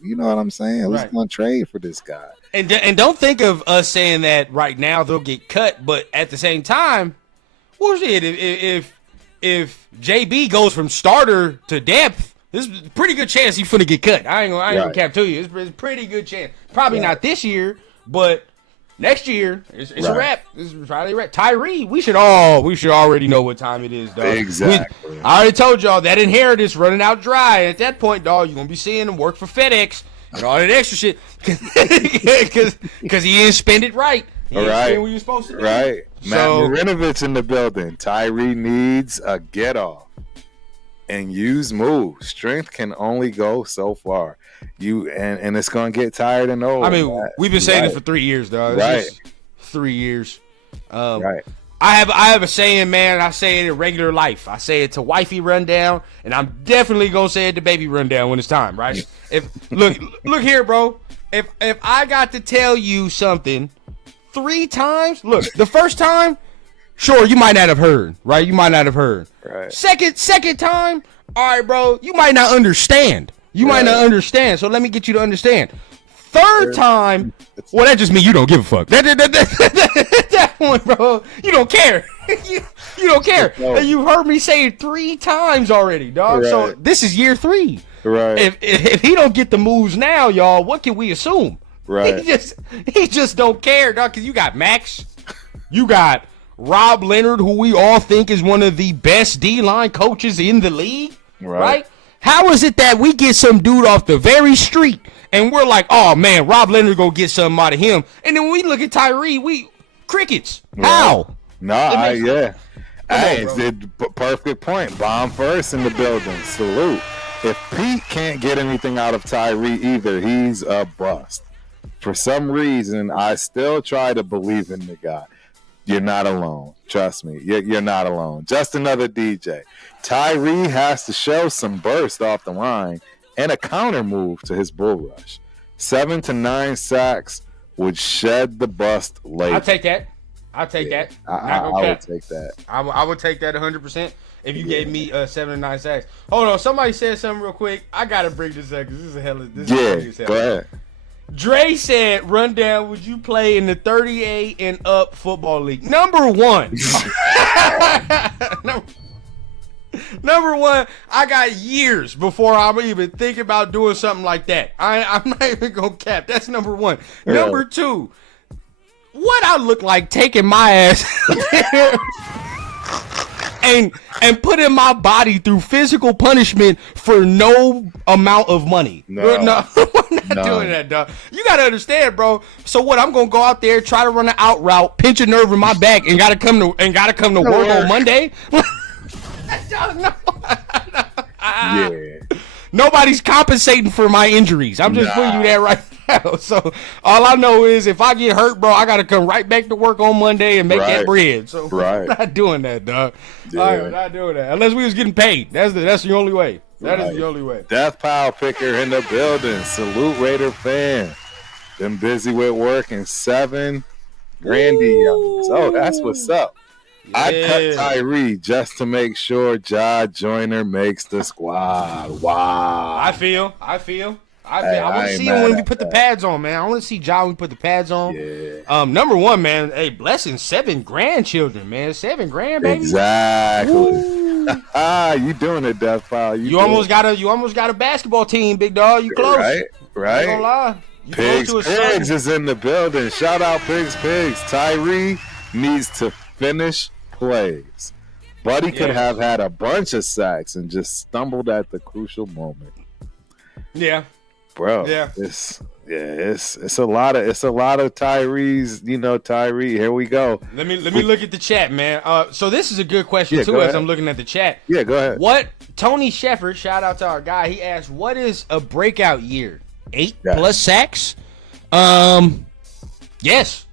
you know what I'm saying? Who's going to trade for this guy? And don't think of us saying that right now they'll get cut, but at the same time, we'll see it. If JB goes from starter to depth, there's a pretty good chance he's finna get cut. I ain't gonna cap to you. It's a pretty good chance. Probably not this year, but next year, it's a wrap. It's probably a wrap. Tyree, we should already know what time it is, dog. Exactly. I already told y'all that inheritance running out dry. And at that point, dog, you're gonna be seeing him work for FedEx and all that extra shit because he didn't spend it right. He didn't spend what he was supposed to do. Right. Matt Marinovich in the building. Tyree needs a get off and use moves. Strength can only go so far. And it's gonna get tired and old. I mean, we've been saying this for 3 years, dog. Right. 3 years. Right. I have a saying, man. I say it in regular life. I say it to wifey rundown, and I'm definitely gonna say it to baby rundown when it's time. Right? Look here, bro. If I got to tell you something 3 times. Look, the first time, sure, you might not have heard, right? You might not have heard. Right. Second time, all right, bro, you might not understand. You might not understand. So let me get you to understand. Third time, well, that just means you don't give a fuck. That one, bro, you don't care. you don't care. No. And you heard me say it 3 times already, dog. Right. So this is year 3. Right. If he don't get the moves now, y'all, what can we assume? Right. He just don't care, dog. Cause you got Max, you got Rob Leonard, who we all think is one of the best D-line coaches in the league, right? How is it that we get some dude off the very street and we're like, oh man, Rob Leonard gonna get something out of him, and then when we look at Tyree, we crickets. Right. How? Yeah. Hey, on, it's perfect point. Bomb first in the building. Salute. If Pete can't get anything out of Tyree either, he's a bust. For some reason, I still try to believe in the guy. You're not alone. Trust me. You're not alone. Just another DJ. Tyree has to show some burst off the line and a counter move to his bull rush. 7 to 9 sacks would shed the bust later. I'll take that. I would take that. I would take that. I would take that 100% if you gave me 7 or 9 sacks. Hold on, somebody said something real quick. I gotta bring this up because this is a hell of this. Yeah, go ahead. Dre said, "Rundown, would you play in the 38 and up football league?" Number one. Number one, I got years before I'm even thinking about doing something like that. I'm not even gonna cap. That's number one. Yeah. Number two, what I look like taking my ass there and putting my body through physical punishment for no amount of money. No. We're not doing that, dog. You gotta understand, bro. So what? I'm gonna go out there, try to run an out route, pinch a nerve in my back, and gotta come to work on Monday. No. Yeah. Nobody's compensating for my injuries. I'm just putting you that right now. So all I know is if I get hurt, bro, I gotta come right back to work on Monday and make that bread. So I'm not doing that, dog. Yeah. I'm not doing that unless we was getting paid. That's the only way. That is the only way. Death Pile Picker in the building. Salute Raider fan. Been busy with work and 7 Grandy youngins. Oh, that's what's up. Yeah. I cut Tyree just to make sure Ja Joyner makes the squad. Wow. I feel. I Hey, want to see him when we put the pads on, man. I want to see Ja when we put the pads on. Yeah. Number one, man. Hey, blessing 7 grandchildren, man. 7 grand, baby. Exactly. You doing it, Death Pile. You almost got a basketball team, big dog. You close. Right. I ain't gonna lie. You Pigs close to a Pigs is in the building. Shout out Pigs. Tyree needs to finish plays. Buddy could have had a bunch of sacks and just stumbled at the crucial moment. Yeah. Bro. Yeah. It's a lot of Tyree's, Tyree. Here we go. Let me look at the chat, man. So this is a good question Yeah, too go as ahead. I'm looking at the chat. Yeah, go ahead. What Tony Shepard, shout out to our guy, he asked, what is a breakout year? 8 plus sacks? Yes.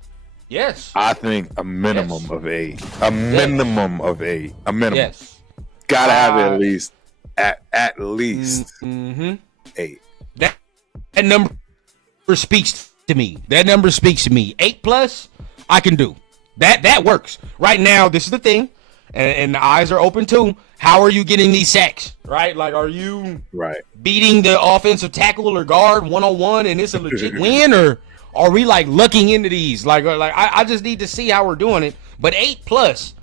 I think a minimum of 8. A minimum of 8. A minimum. Yes. Gotta have it at least 8. That number speaks to me. 8 plus, I can do. That works. Right now, this is the thing, and the eyes are open too. How are you getting these sacks? Right? Like, are you beating the offensive tackle or guard 1-on-1 and it's a legit win, or are we like lucking into these? Like I just need to see how we're doing it. But 8 plus,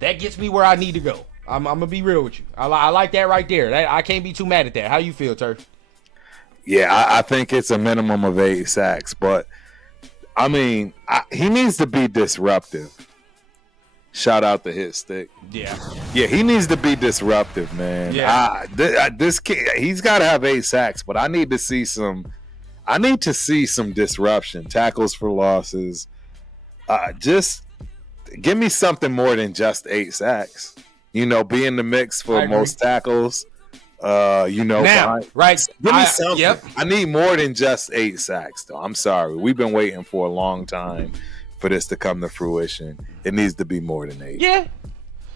that gets me where I need to go. I'm gonna be real with you. I like that right there. I can't be too mad at that. How you feel, Turf? Yeah, I think it's a minimum of 8 sacks, but I mean, he needs to be disruptive. Shout out to Hit Stick. Yeah, he needs to be disruptive, man. Yeah. This kid, he's got to have 8 sacks, but I need to see some disruption, tackles for losses. Just give me something more than just 8 sacks. Be in the mix for most tackles. Now, right? Give me something. Yep. I need more than just 8 sacks, though. I'm sorry. We've been waiting for a long time for this to come to fruition. It needs to be more than 8. Yeah.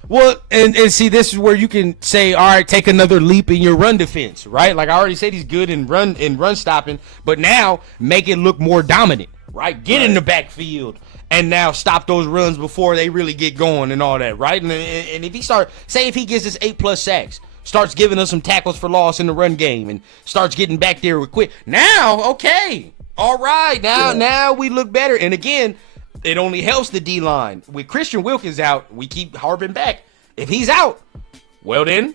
Well, and see, this is where you can say, all right, take another leap in your run defense, right? Like I already said, he's good in run stopping, but now make it look more dominant. right? Get in the backfield and now stop those runs before they really get going and all that, right? And if he if he gets us 8+ sacks, starts giving us some tackles for loss in the run game and starts getting back there with quick. Now, okay, all right, now we look better. And again, it only helps the D-line. With Christian Wilkins out, we keep harping back. If he's out, well then,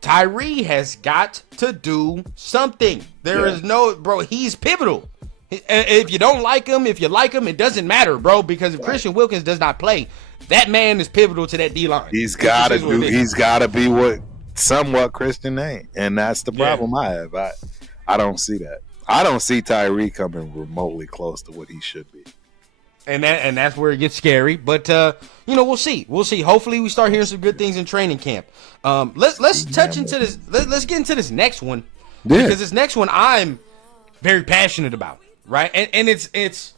Tyree has got to do something. There is bro, he's pivotal. If you don't like him, if you like him, it doesn't matter, bro, because if Christian Wilkins does not play, that man is pivotal to that D-line. He's got to be what somewhat Christian ain't, and that's the problem I have. I don't see that. I don't see Tyree coming remotely close to what he should be. And that's where it gets scary. But we'll see. Hopefully we start hearing some good things in training camp. Let's touch into this. Let's get into this next one. Yeah. Because this next one I'm very passionate about. Right? And it's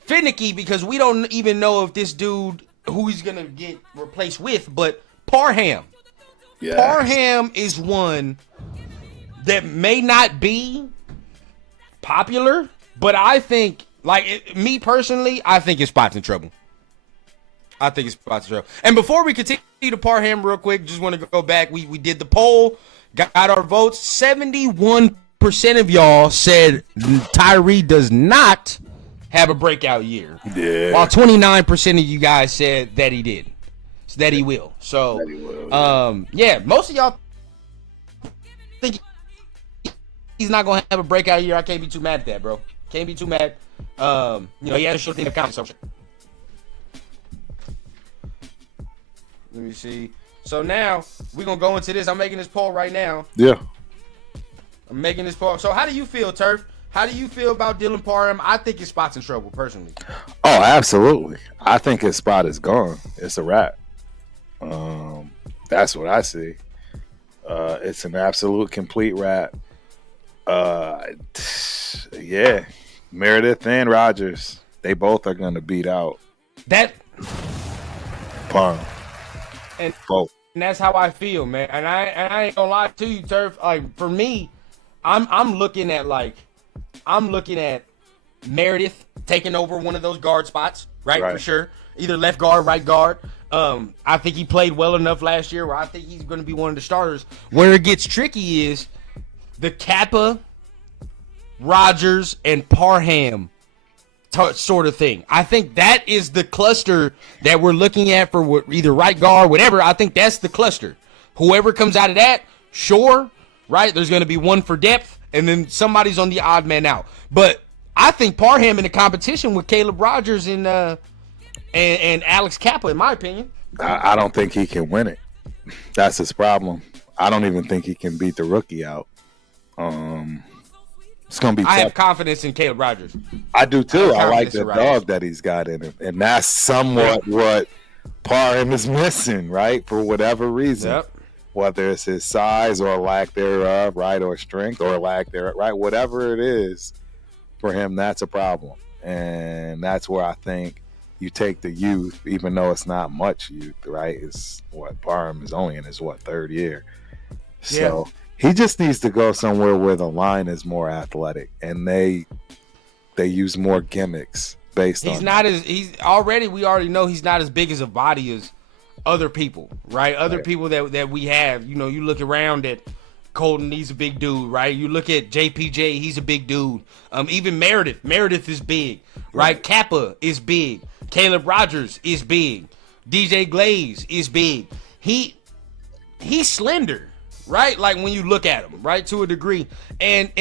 finicky because we don't even know if this dude who he's gonna get replaced with, but Parham. Yes. Parham is one that may not be popular, but I think, me personally, I think his spot's in trouble. And before we continue to Parham real quick, just want to go back. We did the poll, got our votes. 71% of y'all said Tyree does not have a breakout year. Yeah. While 29% of you guys said that he did. That he will. So, most of y'all think he's not going to have a breakout year. I can't be too mad at that, bro. Can't be too mad. He had a short thing of conversation. Let me see. So now we're going to go into this. I'm making this poll right now. Yeah. I'm making this poll. So how do you feel, Turf? How do you feel about Dylan Parham? I think his spot's in trouble, personally. Oh, absolutely. I think his spot is gone. It's a wrap. That's what I see. It's an absolute complete wrap. Meredith and Rogers, they both are going to beat out that Parham. And both. And that's how I feel, man. And I ain't gonna lie to you, Turf. Like, for me, I'm looking at Meredith taking over one of those guard spots, right? For sure. Either left guard, right guard. I think he played well enough last year where I think he's going to be one of the starters. Where it gets tricky is the Kappa, Rogers, and Parham sort of thing. I think that is the cluster that we're looking at for either right guard, whatever. I think that's the cluster. Whoever comes out of that, sure, right? There's going to be one for depth, and then somebody's on the odd man out. But I think Parham in the competition with Caleb Rogers and Alex Kappa, in my opinion. I don't think he can win it. That's his problem. I don't even think he can beat the rookie out. It's gonna be tough. I have confidence in Caleb Rogers. I do too. I like the dog that he's got in him, and that's somewhat what Parham is missing, right? For whatever reason, whether it's his size or lack thereof, right, or strength or lack thereof, right, whatever it is for him, that's a problem, and that's where I think you take the youth, even though it's not much youth, right? It's what Parham is only in his third year, so. He just needs to go somewhere where the line is more athletic and they use more gimmicks based on we already know he's not as big as a body as other people, right? Other people that we have. You look around at Colton, he's a big dude, right? You look at JPJ, he's a big dude. Even Meredith is big, right? Kappa is big. Caleb Rogers is big. DJ Glaze is big. He's slender. Right? Like when you look at them, right? To a degree. And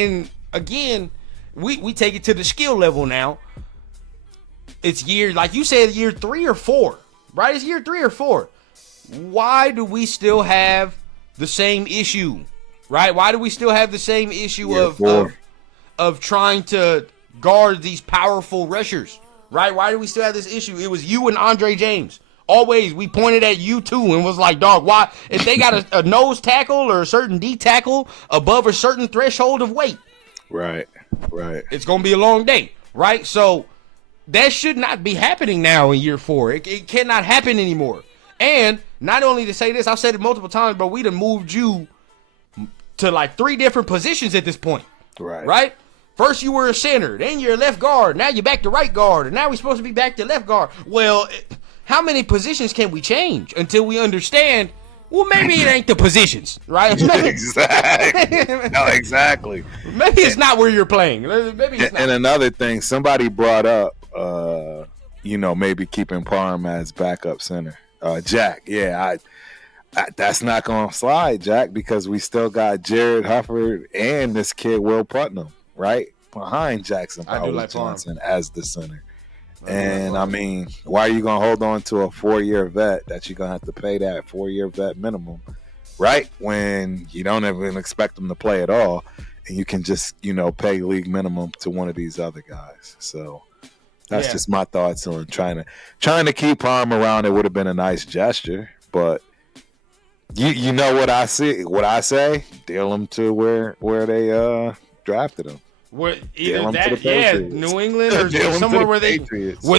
again, we take it to the skill level now. It's like you said, year 3 or 4, right? It's year 3 or 4. Why do we still have the same issue, right? Why do we still have the same issue of trying to guard these powerful rushers, right? Why do we still have this issue? It was you and Andre James. Always, we pointed at you too and was like, dog, why? If they got a nose tackle or a certain D tackle above a certain threshold of weight, right, it's going to be a long day, right? So that should not be happening now in year 4. It cannot happen anymore. And not only to say this, I've said it multiple times, but we done moved you to like 3 different positions at this point, right? First you were a center, then you're a left guard, now you're back to right guard, and now we're supposed to be back to left guard. Well, how many positions can we change until we understand, well, maybe it ain't the positions, right? Exactly. No, exactly. Maybe it's not where you're playing. Maybe it's not. And another thing, somebody brought up, maybe keeping Parham as backup center. Jack, yeah, that's not going to slide, Jack, because we still got Jared Hufford and this kid Will Putnam, right, behind Jackson Powers Johnson as the center. And I mean, why are you going to hold on to a 4-year vet that you're going to have to pay that 4-year vet minimum, right? When you don't even expect them to play at all, and you can just, pay league minimum to one of these other guys. So that's just my thoughts on trying to keep Parham around. It would have been a nice gesture, but you know what I see, what I say, deal him to where they drafted him. Either that, New England, or somewhere where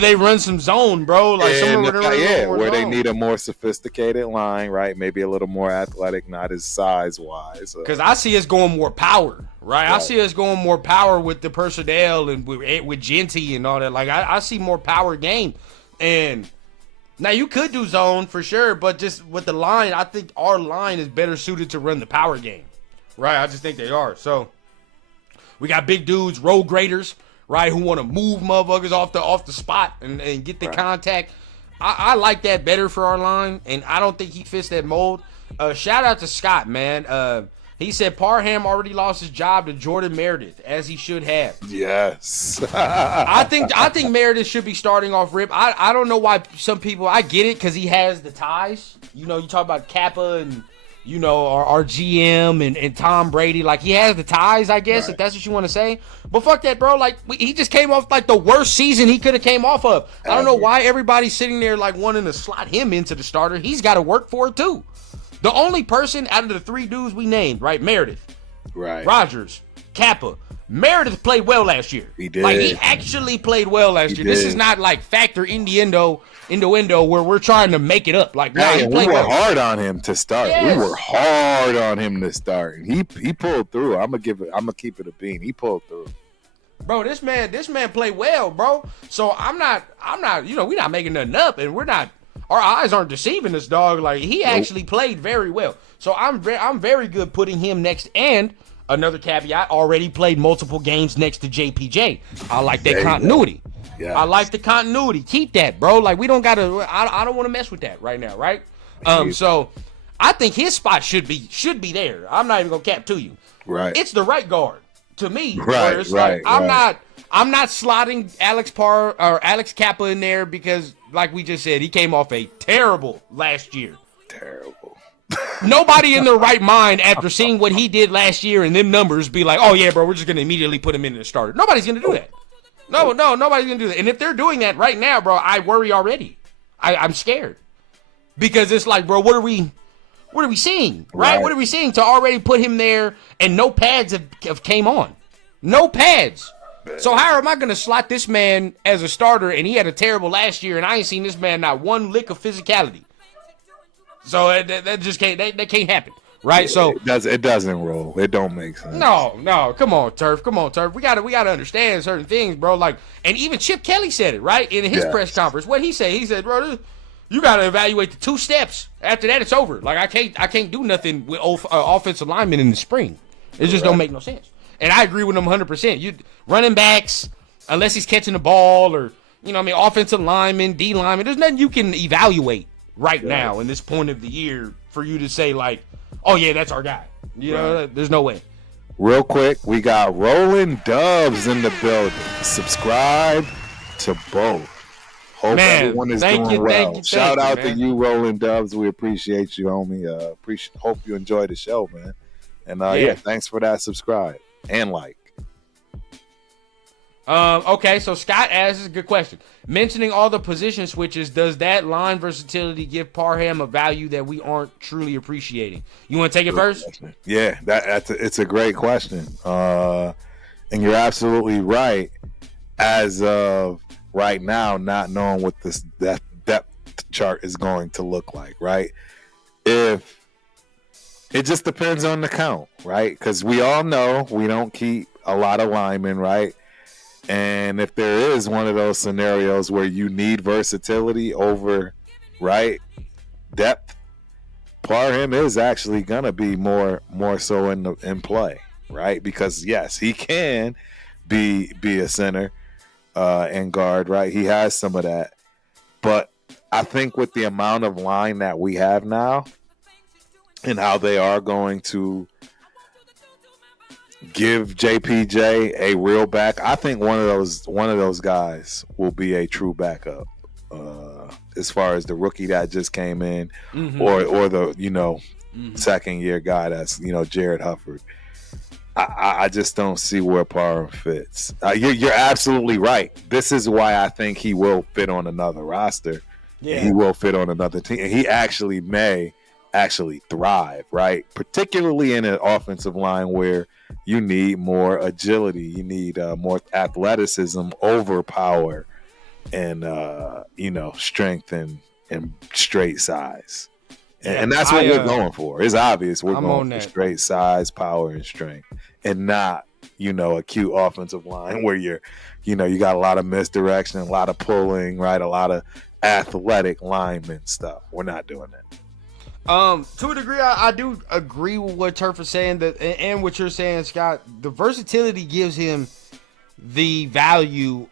they run some zone, bro. Like somewhere where they need a more sophisticated line, right? Maybe a little more athletic, not as size wise. Because I see us going more power, right? I see us going more power with the personnel and with Genty and all that. Like I see more power game, and now you could do zone for sure, but just with the line, I think our line is better suited to run the power game, right? I just think they are. So we got big dudes, road graders, right, who want to move motherfuckers off the spot and get the contact. I like that better for our line, and I don't think he fits that mold. Shout out to Scott, man. He said Parham already lost his job to Jordan Meredith, as he should have. Yes. I think Meredith should be starting off rip. I don't know why some people, I get it because he has the ties. You talk about Kappa and our GM and Tom Brady. Like, he has the ties, I guess, if that's what you want to say. But fuck that, bro. Like, he just came off, like, the worst season he could have came off of. I don't know why everybody's sitting there, like, wanting to slot him into the starter. He's got to work for it, too. The only person out of the 3 dudes we named, right, Meredith, Rogers, Kappa, Meredith played well last year. He did. Like, he actually played well last year. This is not, like, factor innuendo where we're trying to make it up. Like, we were hard on him to start. Yes. We were hard on him to start. He pulled through. I'm gonna keep it a bean. He pulled through. Bro, this man played well, bro. So I'm not, we're not making nothing up, and our eyes aren't deceiving this dog. Like, he actually played very well. So I'm very good putting him next. And another caveat, already played multiple games next to JPJ. I like that continuity. Yes. I like the continuity. Keep that, bro. Like, we don't gotta. I don't want to mess with that right now, right? So I think his spot should be there. I'm not even gonna cap to you. Right. It's the right guard to me. Right. It's right. Like, I'm not slotting Alex Kappa in there because, like we just said, he came off a terrible last year. Terrible. Nobody in their right mind, after seeing what he did last year and them numbers, be like, oh yeah, bro, we're just gonna immediately put him in the starter. Nobody's gonna do that. No, nobody's gonna do that. And if they're doing that right now, bro, I worry already. I'm scared because it's like, bro, what are we seeing, right? What are we seeing to already put him there and no pads have came on, no pads. So how am I gonna slot this man as a starter and he had a terrible last year and I ain't seen this man not one lick of physicality? So that just can't can't happen. Right, so it doesn't roll. It don't make sense. No, come on, Turf. We gotta understand certain things, bro. Like, and even Chip Kelly said it right in his press conference. What he said? He said, bro, you gotta evaluate the 2 steps. After that, it's over. Like, I can't do nothing with offensive linemen in the spring. It just don't make no sense. And I agree with him 100%. You running backs, unless he's catching the ball, or offensive linemen, D linemen. There's nothing you can evaluate right now in this point of the year for you to say, like, oh yeah, that's our guy. There's no way. Real quick, we got Rolling Dubs in the building. Subscribe to both. Hope everyone is doing well. Shout out to you, Rolling Dubs. We appreciate you, homie. Hope you enjoy the show, man. And thanks for that subscribe and like. Okay, so Scott asks a good question. Mentioning all the position switches, does that line versatility give Parham a value that we aren't truly appreciating? You want to take it first? Yeah, it's a great question. And you're absolutely right. As of right now, not knowing what that depth chart is going to look like, right? If It just depends on the count, right? Because we all know we don't keep a lot of linemen, right? And if there is one of those scenarios where you need versatility over, right, depth, Parham is actually gonna be more so in play, right? Because yes, he can be a center and guard, right? He has some of that, but I think with the amount of line that we have now and how they are going to give JPJ a real back, I think one of those guys will be a true backup. As far as the rookie that just came in, or the second year guy that's Jared Hufford. I just don't see where Parham fits. You're absolutely right. This is why I think he will fit on another roster. Yeah. He will fit on another team. And he actually may thrive, right? Particularly in an offensive line where you need more agility, you need more athleticism over power, and strength and straight size. And that's what we're going for. It's obvious we're going for straight size, power, and strength, and not a cute offensive line where you got a lot of misdirection, a lot of pulling, right? A lot of athletic lineman stuff. We're not doing that. To a degree, I do agree with what Turf is saying and what you're saying, Scott. The versatility gives him the value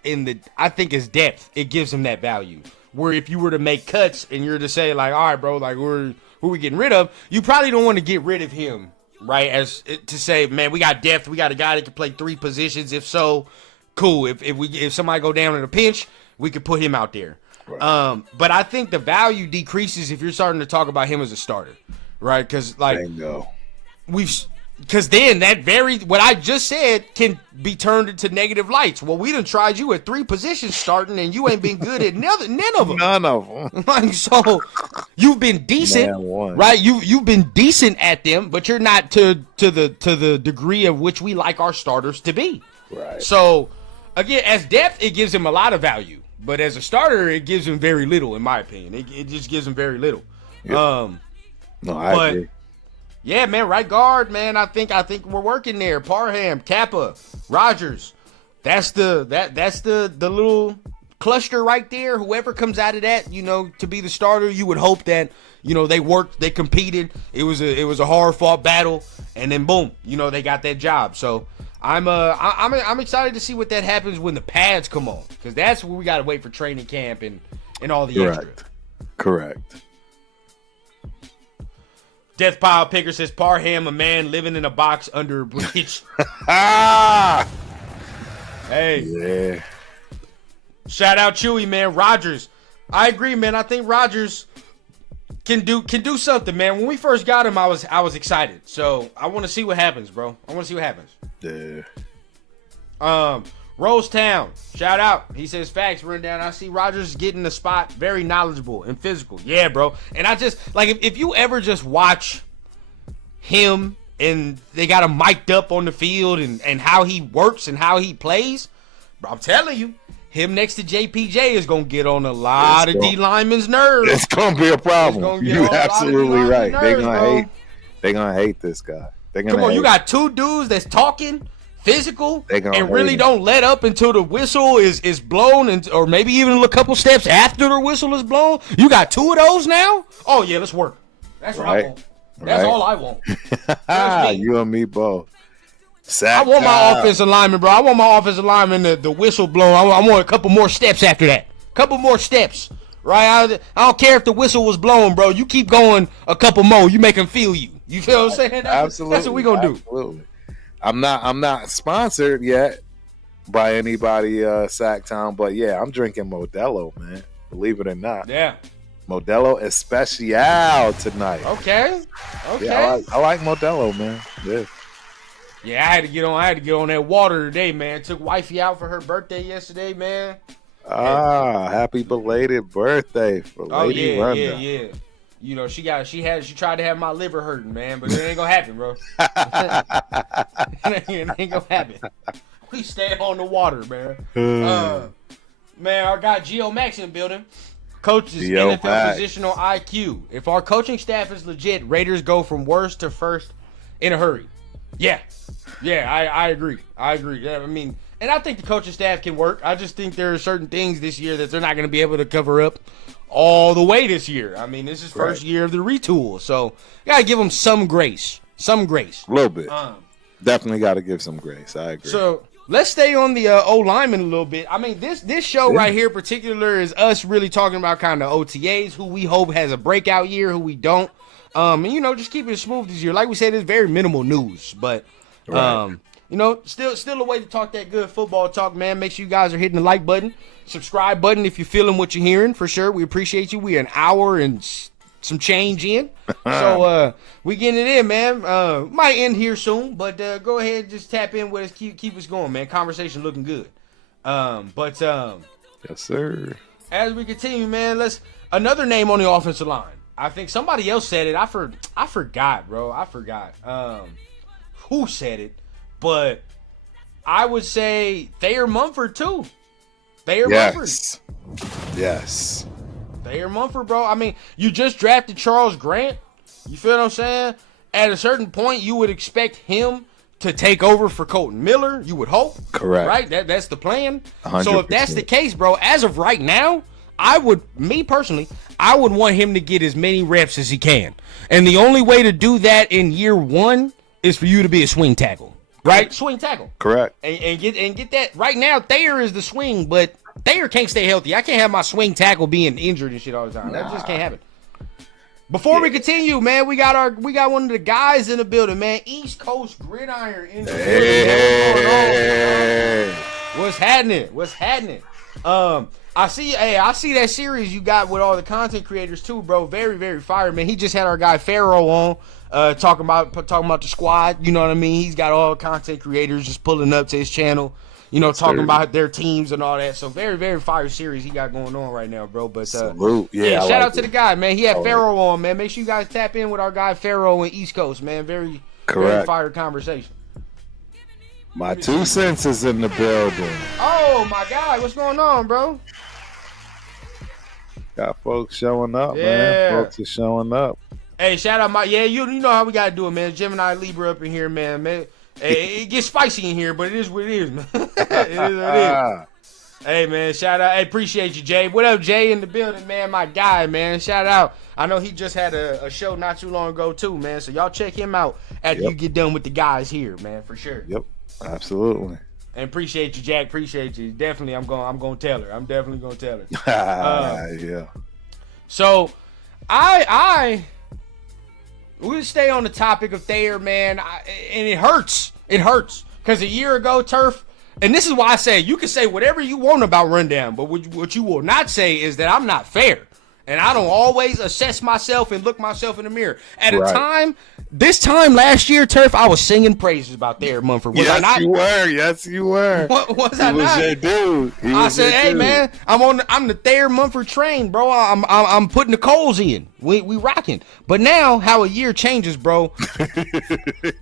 I think is depth. It gives him that value. Where if you were to make cuts and you're to say like, all right, bro, like who we getting rid of? You probably don't want to get rid of him, right? As to say, man, we got depth. We got a guy that can play 3 positions. If so, cool. If somebody go down in a pinch, we could put him out there. Right. But I think the value decreases if you're starting to talk about him as a starter, right? Because because then what I just said can be turned into negative lights. Well, we done tried you at 3 positions starting, and you ain't been good at none of them. None of them. Like, so you've been decent, right? You've been decent at them, but you're not to the degree of which we like our starters to be. Right. So again, as depth, it gives him a lot of value. But as a starter, it gives him very little, in my opinion. It just gives him very little. Yeah. I agree. Yeah, man, right guard, man. I think we're working there. Parham, Kappa, Rogers. That's the little cluster right there. Whoever comes out of that, to be the starter, you would hope that they worked, they competed. It was a hard fought battle, and then boom, they got that job. So I'm excited to see what that happens when the pads come on, because that's where we got to wait for training camp and all the extra. Correct. Death Pile Picker says Parham, a man living in a box under a bridge. Hey. Yeah. Shout out Chewy, man. Rogers. I agree, man. I think Rogers can do something, man. When we first got him, I was excited. So I want to see what happens, bro. I want to see what happens. Yeah. Rosetown, shout out. He says facts rundown. I see Rogers getting the spot, very knowledgeable and physical. Yeah, bro. And I just like if you ever just watch him and they got him mic'd up on the field and how he works and how he plays, bro, I'm telling you, him next to JPJ is gonna get on a lot of D linemen's nerves. It's gonna be a problem. You're absolutely right. They're gonna hate this guy. Come on, you got 2 dudes that's talking physical and really don't let up until the whistle is blown, or maybe even a couple steps after the whistle is blown. You got 2 of those now? Oh yeah, let's work. That's what I want. That's all I want. You and me both. I want my offensive lineman, bro. I want my offensive lineman the whistle blown. I want a couple more steps after that. Couple more steps. Right? I don't care if the whistle was blown, bro. You keep going a couple more. You make them feel you. You feel what I'm saying? Absolutely. That's what we gonna do. Absolutely. I'm not sponsored yet by anybody, Sacktown, but yeah, I'm drinking Modelo, man. Believe it or not. Yeah. Modelo Especial tonight. Okay. Yeah, I like Modelo, man. Yeah. Yeah, I had to get on that water today, man. Took wifey out for her birthday yesterday, man. Happy belated birthday for Lady Rhonda. Yeah. She tried to have my liver hurting, man, but it ain't gonna happen, bro. It ain't gonna happen. We stay on the water, man. Man, our guy Geo Max in the building. Coaches, Yo, NFL back. positional IQ. If our coaching staff is legit, Raiders go from worst to first in a hurry. Yeah, I agree. Yeah, I mean, and I think the coaching staff can work. I just think there are certain things this year that they're not going to be able to cover up all the way this year. I mean, this is first year of the retool, so you got to give them some grace. A little bit. Definitely got to give some grace. I agree. So let's stay on the O lineman a little bit. I mean, this show right here in particular is us really talking about kind of OTAs, who we hope has a breakout year, who we don't. And, you know, just keeping it smooth this year. Like we said, it's very minimal news. But, you know, still a way to talk that good football talk, man. Make sure you guys are hitting the like button, subscribe button if you're feeling what you're hearing, for sure. We appreciate you. We're an hour and some change in. So we getting it in, man. Might end here soon, but go ahead and just tap in with us. Keep us going, man. Conversation looking good. Yes, sir. As we continue, man, another name on the offensive line. I think somebody else said it. I forgot, bro. I forgot who said it, but I would say Thayer Mumford too. Mumford. Yes. Thayer Mumford, bro. I mean, you just drafted Charles Grant. You feel what I'm saying? At a certain point, you would expect him to take over for Colton Miller. You would hope. Correct. Right? That's the plan. 100%. So if that's the case, bro, as of right now, I would want him to get as many reps as he can. And the only way to do that in year one is for you to be a swing tackle. Right? Swing tackle. Correct. And get that. Right now, Thayer is the swing, but Thayer can't stay healthy. I can't have my swing tackle being injured and shit all the time. That just can't happen. Before we continue, man, we got one of the guys in the building, man. East Coast Gridiron in the building. What's happening? I see that series you got with all the content creators too, bro. Very, very fire, man. He just had our guy Pharaoh on, talking about the squad. You know what I mean? He's got all content creators just pulling up to his channel, you know, talking about their teams and all that. So very, very fire series he got going on right now, bro. But salute. Shout out to the guy, man. He had Pharaoh on, man. Make sure you guys tap in with our guy Pharaoh in East Coast, man. Very fire conversation. My 2 cents is in the building. Oh my God, what's going on, bro? Got folks showing up, man. Folks are showing up. Hey, shout out you know how we gotta do it, man. Gemini Libra up in here, man. Hey, it gets spicy in here, but it is what it is, man. It is what it is. Hey, man, shout out. Hey, appreciate you, Jay. What up, Jay, in the building, man? My guy, man. Shout out. I know he just had a show not too long ago, too, man. So y'all check him out after you get done with the guys here, man, for sure. Yep, absolutely. And appreciate you, Jack. Appreciate you. Definitely, I'm gonna tell her. I'm definitely gonna tell her. Yeah. So, we'll stay on the topic of Thayer, man. And it hurts. It hurts because a year ago, Turf. And this is why I say you can say whatever you want about Rundown, but what you will not say is that I'm not fair. And I don't always assess myself and look myself in the mirror. At a time, this time last year, Turf, I was singing praises about Thayer Mumford. Was I not? Yes, you were. Was I not? Your dude. I said, hey, man, I'm the Thayer Mumford train, bro. I'm putting the coals in. We rocking. But now, how a year changes, bro.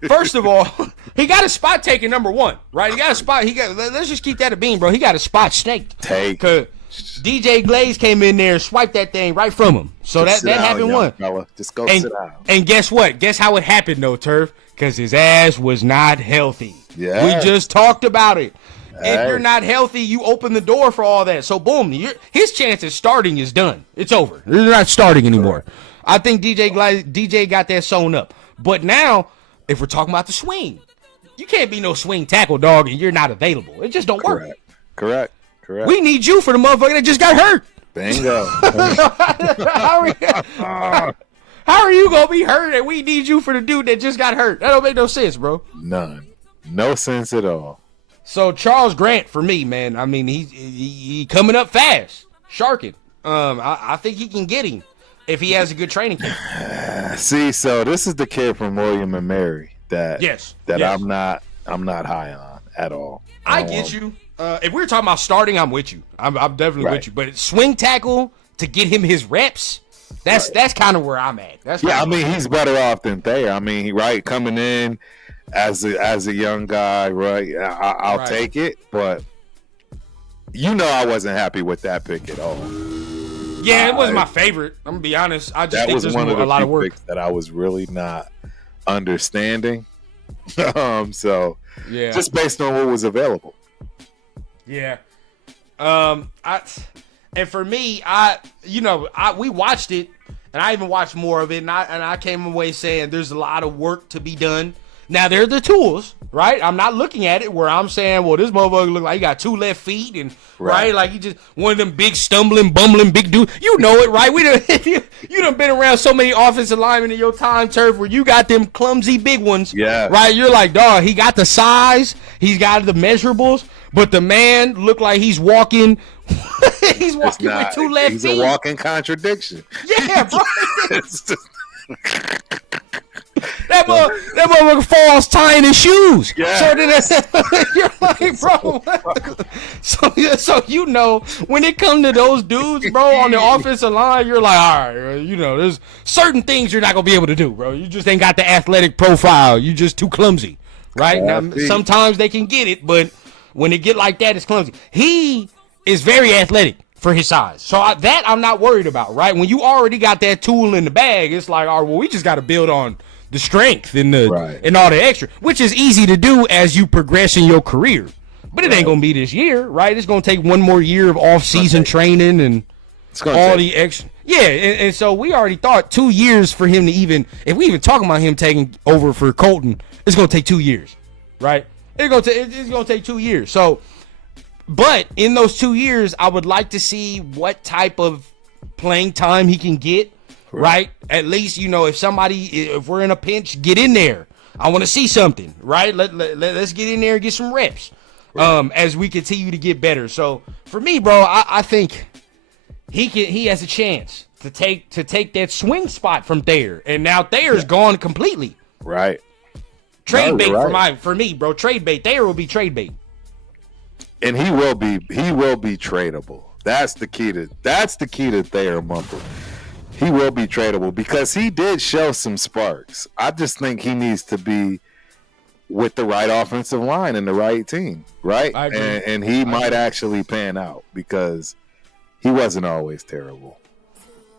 First of all, he got a spot taken, number one, right? He got a spot. Let's just keep that a beam, bro. He got a spot snaked. Cause DJ Glaze came in there and swiped that thing right from him. So that happened one. Fella. Just go sit down. And guess what? Guess how it happened, though, Turf? Because his ass was not healthy. Yeah. We just talked about it. If you're not healthy, you open the door for all that. So, boom, his chance at starting is done. It's over. They're not starting anymore. I think DJ got that sewn up. But now, if we're talking about the swing, you can't be no swing tackle, dog, and you're not available. It just don't work. Correct. We need you for the motherfucker that just got hurt. Bingo. How are you going to be hurt and we need you for the dude that just got hurt? That don't make no sense, bro. None. No sense at all. So Charles Grant for me, man. I mean, he coming up fast, sharking. I think he can get him if he has a good training camp. See, so this is the kid from William and Mary that yes. I'm not high on at all. I get you. If we're talking about starting, I'm with you. I'm definitely with you. But swing tackle to get him his reps, that's kind of where I'm at. I mean, he's better off than Thayer. I mean, coming in as a young guy, right? I'll take it, but I wasn't happy with that pick at all. Yeah, it wasn't my favorite. I'm gonna be honest. I just think there's one of a lot of work picks that I was really not understanding. So yeah, just based on what was available. yeah. And for me, we watched it, and I even watched more of it, and I came away saying there's a lot of work to be done. Now, they're the tools, right? I'm not looking at it where I'm saying, well, this motherfucker look like he got 2 left feet, and right, like he just one of them big stumbling, bumbling big dudes. You know it, right? You done been around so many offensive linemen in your time, Turf, where you got them clumsy big ones. Yeah. Right? You're like, dog, he got the size, he's got the measurables, but the man looked like he's walking. He's walking with 2 left feet. He's a walking contradiction. Yeah, bro. That motherfucker falls tying his shoes. Yeah. So then you're like, bro. So you know, when it comes to those dudes, bro, on the offensive line, you're like, all right, there's certain things you're not gonna be able to do, bro. You just ain't got the athletic profile. You just too clumsy, right? Now, sometimes they can get it, but when it get like that, it's clumsy. He is very athletic for his size. So that I'm not worried about, right? When you already got that tool in the bag, it's like, all right, well, we just got to build on the strength and and all the extra, which is easy to do as you progress in your career. But it ain't going to be this year, right? It's going to take one more year of off-season training and all the extra. Yeah, and so we already thought 2 years for him to even, if we even talking about him taking over for Colton, it's going to take 2 years, right? It's going to take 2 years. So, but in those 2 years, I would like to see what type of playing time he can get, right? At least, if we're in a pinch, get in there. I want to see something, right? Let's get in there and get some reps as we continue to get better. So for me, bro, I think he has a chance to take that swing spot from Thayer. And now Thayer's gone completely. Right. Trade bait for me, bro. Trade bait. Thayer will be trade bait. And he will be tradable. That's the key to Thayer Mumpler. He will be tradable because he did show some sparks. I just think he needs to be with the right offensive line and the right team, right? I agree. And he might actually pan out because he wasn't always terrible.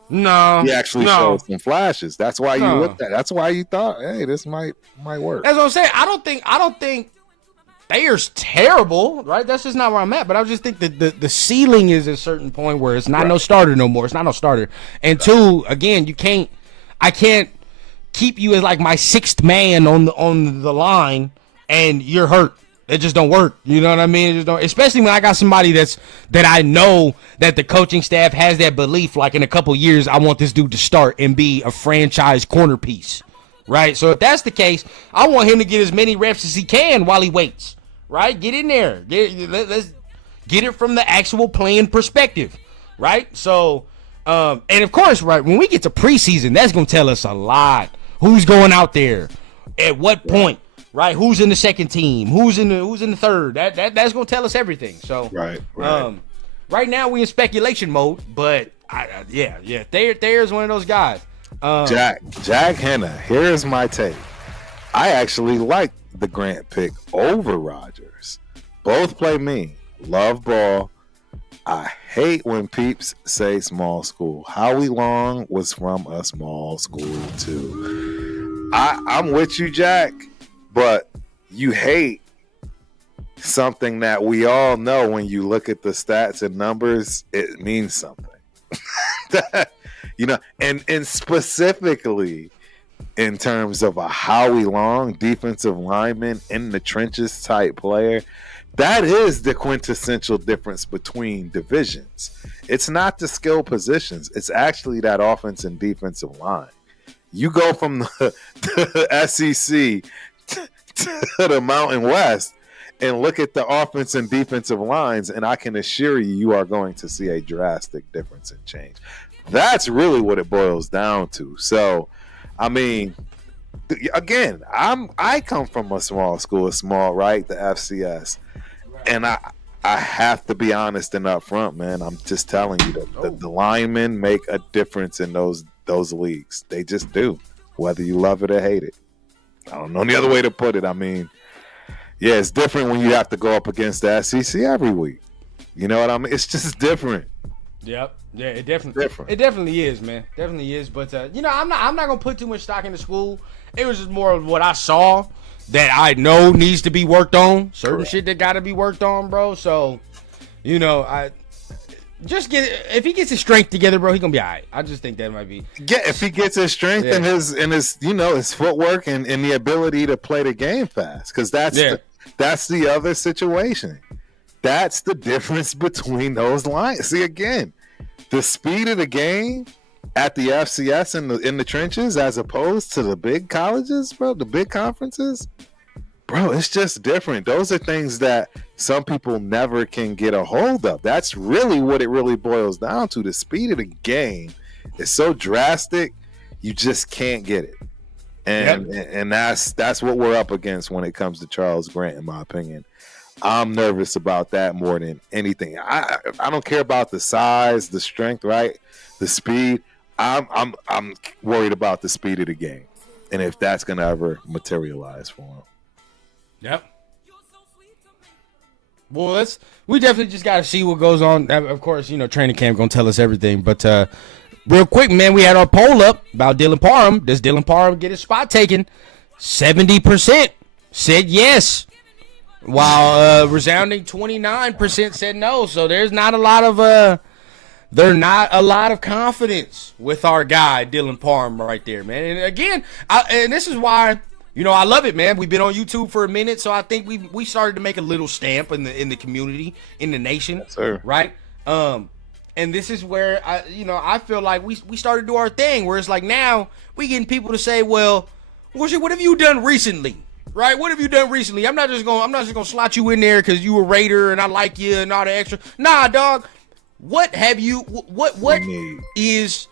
No, he actually showed some flashes. That's why you looked at. That's why you thought, hey, this might work. That's what I'm saying. I don't think Thayer's terrible, right? That's just not where I'm at. But I just think that the ceiling is a certain point where it's not no starter no more. It's not no starter. And two, again, I can't keep you as like my sixth man on the line and you're hurt. It just don't work. You know what I mean? It just don't, especially when I got somebody that I know that the coaching staff has that belief, like in a couple years, I want this dude to start and be a franchise corner piece. Right? So if that's the case, I want him to get as many reps as he can while he waits. Right? Get in there. Let's get it from the actual playing perspective. Right? So, and of course, right, when we get to preseason, that's going to tell us a lot. Who's going out there? At what point? Right? Who's in the second team? Who's in the third? That's going to tell us everything. So, right. Right now we in speculation mode, but Thayer's one of those guys. Jack Henna, here's my take. I actually like the Grant pick over Rodgers. Both play mean. Love ball. I hate when peeps say small school. Howie Long was from a small school too. I'm with you, Jack, but you hate something that we all know when you look at the stats and numbers, it means something. And specifically in terms of a Howie Long defensive lineman in the trenches type player, that is the quintessential difference between divisions. It's not the skill positions. It's actually that offense and defensive line. You go from the SEC to the Mountain West and look at the offense and defensive lines, and I can assure you are going to see a drastic difference in change. That's really what it boils down to. So, I mean, again, I come from a small school, right? The FCS. And I have to be honest and upfront, man. I'm just telling you that the linemen make a difference in those leagues. They just do, whether you love it or hate it. I don't know any other way to put it. I mean, yeah, it's different when you have to go up against the SEC every week. You know what I mean? It's just different. Yep. Yeah, it definitely is, man. Definitely is. But I'm not gonna put too much stock into school. It was just more of what I saw that I know needs to be worked on. Certain shit that gotta be worked on, bro. So, I just if he gets his strength together, bro, he gonna be all right. I just think that might be. Yeah, if he gets his strength and his his footwork and the ability to play the game fast, because that's the other situation. That's the difference between those lines. See, again, the speed of the game at the FCS in the trenches as opposed to the big colleges, bro, the big conferences, bro, it's just different. Those are things that some people never can get a hold of. That's really what it really boils down to. The speed of the game is so drastic, you just can't get it. And that's what we're up against when it comes to Charles Grant, in my opinion. I'm nervous about that more than anything. I don't care about the size, the strength, right? The speed. I'm worried about the speed of the game, and if that's gonna ever materialize for him. Yep. Well, we definitely just got to see what goes on. Of course, training camp gonna tell us everything. But real quick, man, we had our poll up about Dylan Parham. Does Dylan Parham get his spot taken? 70% said yes, while resounding 29% said no. So there's not a lot of confidence with our guy Dylan Parham right there, man. And again, and this is why. I love it, man. We've been on YouTube for a minute, so I think we started to make a little stamp in the community, in the nation, yes, sir. Right? And this is where I feel like we started to do our thing, where it's like now we getting people to say, well, what have you done recently? Right? What have you done recently? I'm not just gonna slot you in there because you a Raider and I like you and all the extra. Nah, dog. What have you? What is?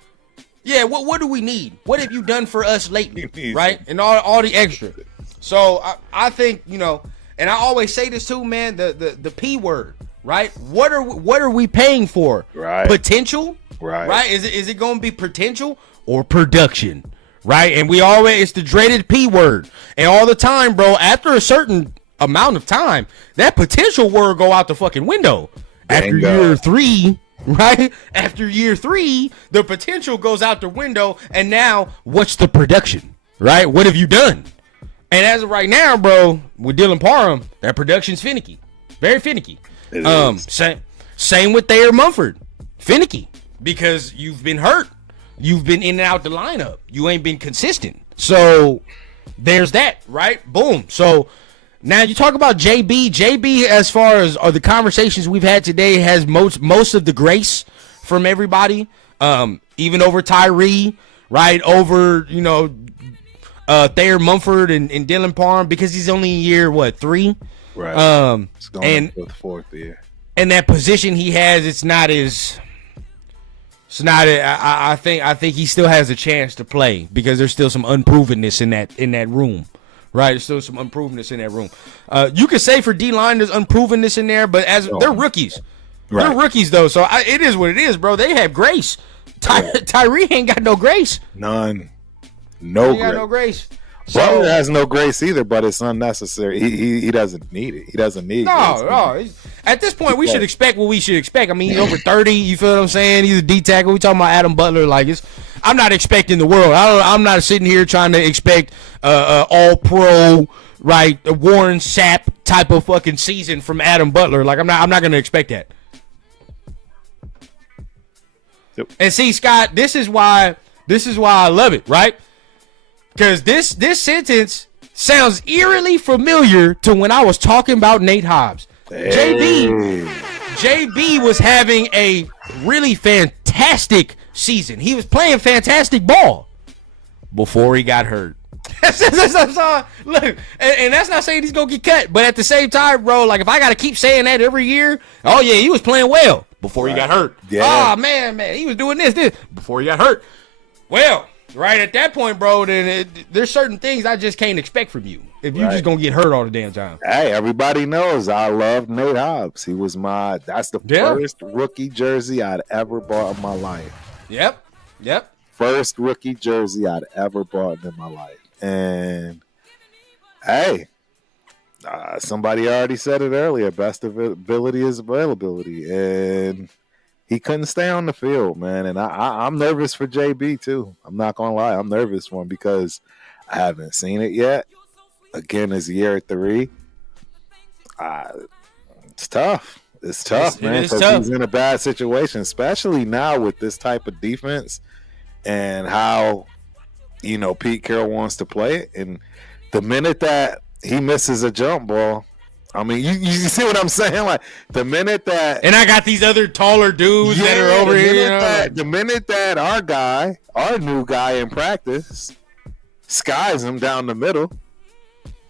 Yeah, what do we need? What have you done for us lately, right? And all the extra. So I think, and I always say this too, man, the P word, right? What are we paying for? Right. Potential? Right. Is it going to be potential or production? Right? And it's the dreaded P word. And all the time, bro, after a certain amount of time, that potential word go out the fucking window. After year 3, right? After year 3, the potential goes out the window, and now what's the production, right? What have you done? And as of right now, bro, with Dylan Parham, that production's finicky, very finicky. Same with Thayer Mumford, finicky, because you've been hurt, you've been in and out the lineup, you ain't been consistent. So there's that, right? Boom. So now you talk about JB. JB, as far as the conversations we've had today, has most of the grace from everybody, even over Tyree, right? Over Thayer Mumford and Dylan Parham, because he's only in year 3, right? It's going into the 4th year, and that position he has, I think he still has a chance to play because there's still some unprovenness in that room. Right, there's still some unprovenness in that room. You could say for D-line there's unprovenness in there, but they're rookies. Right. They're rookies, though, so it is what it is, bro. They have grace. Tyree ain't got no grace. None. No grace. Butler has no grace either, but it's unnecessary. He doesn't need it. He doesn't need grace. No. At this point, we should expect what we should expect. I mean, he's over 30. You feel what I'm saying? He's a D-tackle. We talking about Adam Butler. I'm not expecting the world. I'm not sitting here trying to expect all-pro, right, Warren Sapp type of fucking season from Adam Butler. I'm not going to expect that. Yep. And see, Scott, this is why I love it, right? Because this sentence sounds eerily familiar to when I was talking about Nate Hobbs. Hey. JB was having a really fantastic season. He was playing fantastic ball before he got hurt. Look, and that's not saying he's gonna get cut, but at the same time, bro, if I gotta keep saying that every year, oh yeah, he was playing well before he got hurt. Yeah. Oh man, he was doing this before he got hurt. Well, right at that point, bro, then there's certain things I just can't expect from you if you're just gonna get hurt all the damn time. Hey, everybody knows I love Nate Hobbs. He was that's the first rookie jersey I'd ever bought in my life. Yep. First rookie jersey I'd ever bought in my life. And hey, somebody already said it earlier. Best ability is availability, and he couldn't stay on the field, man. And I'm nervous for JB too. I'm not gonna lie, I'm nervous for him because I haven't seen it yet. Again, it's year 3. It's tough. It's tough, man, because he's in a bad situation, especially now with this type of defense and how Pete Carroll wants to play it. And the minute that he misses a jump ball, I mean, you see what I'm saying? Like the minute that, and I got these other taller dudes that are over here. The minute that our new guy in practice, skies him down the middle.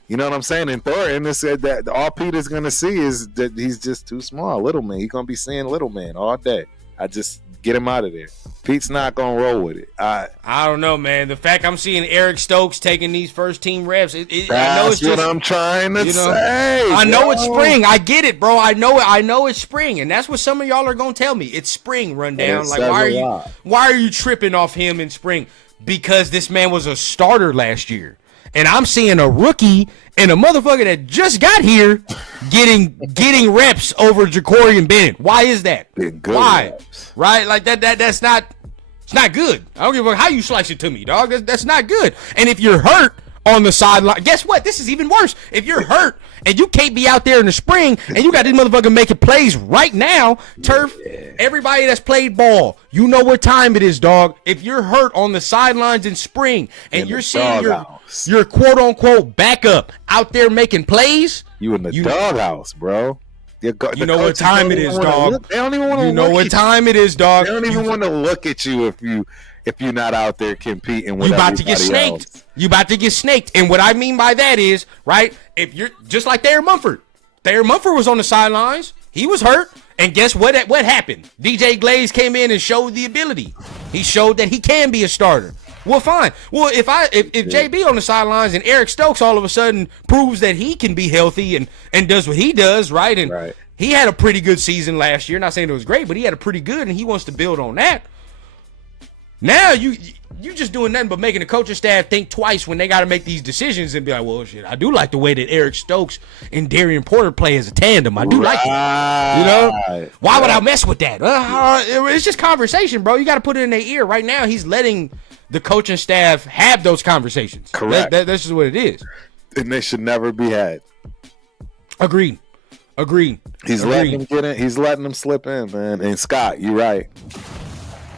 You know what I'm saying? And Thornton said that all Peter's going to see is that he's just too small, little man. He's going to be seeing little man all day. I just get him out of there. Pete's not going to roll with it. I don't know, man. The fact I'm seeing Eric Stokes taking these first team reps, I know it's that's what just, I'm trying to say. I know it's spring. I get it, bro. I know it's spring, and that's what some of y'all are going to tell me. It's spring, Rundown. Like, why are you tripping off him in spring? Because this man was a starter last year. And I'm seeing a rookie and a motherfucker that just got here getting reps over Jacorian Bennett. Why is that? Why? Reps. Right? Like that's not, it's not good. I don't give a fuck how you slice it to me, dog. That's not good. And if you're hurt on the sideline, guess what? This is even worse. If you're hurt and you can't be out there in the spring and you got this motherfucker making plays right now, Turf, everybody that's played ball, you know what time it is, dog. If you're hurt on the sidelines in spring and you're seeing your quote-unquote backup out there making plays, you in the doghouse, bro. You know what time it is, dog. They don't even want to. You know what time it is, dog. They don't even want to look at you if you're not out there competing with everybody else. You about to get snaked. You about to get snaked. And what I mean by that is, right, if you're just like Thayer Mumford. Thayer Mumford was on the sidelines. He was hurt. And guess what happened? DJ Glaze came in and showed the ability. He showed that he can be a starter. Well, fine. Well, if JB on the sidelines and Eric Stokes all of a sudden proves that he can be healthy and does what he does, right? And he had a pretty good season last year. Not saying it was great, but he had a pretty good, and he wants to build on that. Now you just doing nothing but making the coaching staff think twice when they got to make these decisions and be like, well, shit, I do like the way that Eric Stokes and Darian Porter play as a tandem. I do like it. You know? Why would I mess with that? It's just conversation, bro. You got to put it in their ear. Right now, he's letting the coaching staff have those conversations. Correct. That's just what it is. And they should never be had. Agreed. He's letting them get in. He's letting them slip in, man. And Scott, you're right.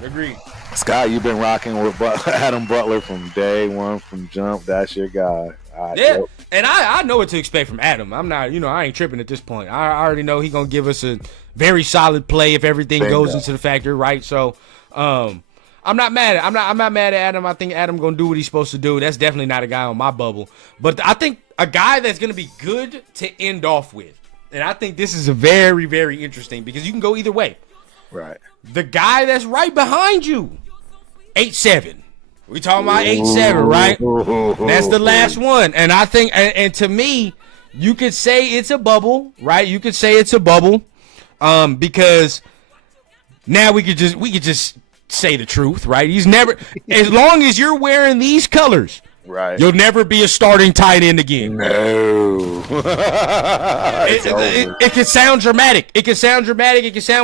Agreed. Scott, you've been rocking with Adam Butler from day one, from jump. That's your guy. Yeah, and I know what to expect from Adam. I'm not, I ain't tripping at this point. I already know he's going to give us a very solid play if everything goes into the factory, right? So, I'm not mad at I'm not mad at Adam. I think Adam going to do what he's supposed to do. That's definitely not a guy on my bubble. But I think a guy that's going to be good to end off with, and I think this is a very, very interesting because you can go either way. Right. The guy that's right behind you, 8'7". We talking about 8'7", right? That's the last one. And I think, and to me, you could say it's a bubble, right? You could say it's a bubble, because now we could just say the truth, right? He's never, as long as you're wearing these colors, right, you'll never be a starting tight end again. No. It can sound dramatic. It can sound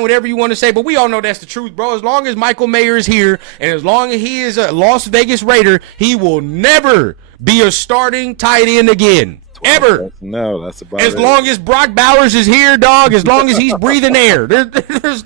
whatever you want to say, but we all know that's the truth, bro. As long as Michael Mayer is here, and as long as he is a Las Vegas Raider, he will never be a starting tight end again. Ever. No, that's about as long as Brock Bowers is here, dog, as long as he's breathing air, there's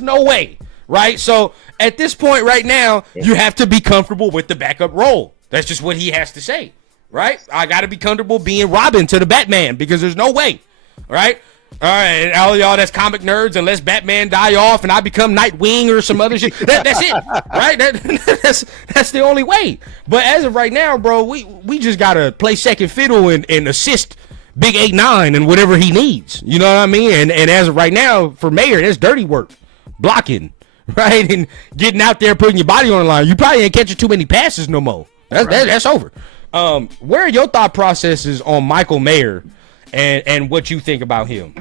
no way, right? So at this point right now, you have to be comfortable with the backup role. That's just what he has to say, right? I got to be comfortable being Robin to the Batman because there's no way, right? All right, all y'all that's comic nerds, unless Batman die off and I become Nightwing or some other shit, that's it, right? That's the only way. But as of right now, bro, we just got to play second fiddle and assist Big 8-9 and whatever he needs. You know what I mean? And as of right now, for Mayer, that's dirty work, blocking, right? And getting out there, putting your body on the line. You probably ain't catching too many passes no more. That's over. Where are your thought processes on Michael Mayer and what you think about him?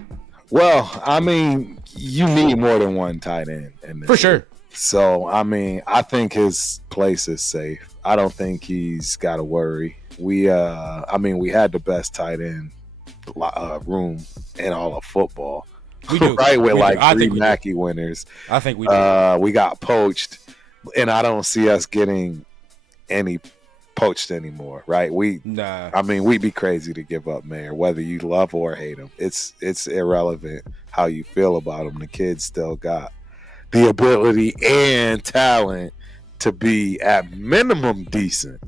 Well, I mean, you need more than one tight end in this. For sure. So, I mean, I think his place is safe. I don't think he's got to worry. We had the best tight end room in all of football. We do. Right, with We do. like I 3 think we do. Mackey winners. I think we do. We got poached, and I don't see us getting any poached anymore. Right? Nah. I mean, we'd be crazy to give up Mayer, whether you love or hate him. It's irrelevant how you feel about him. The kid still got the ability and talent to be at minimum decent.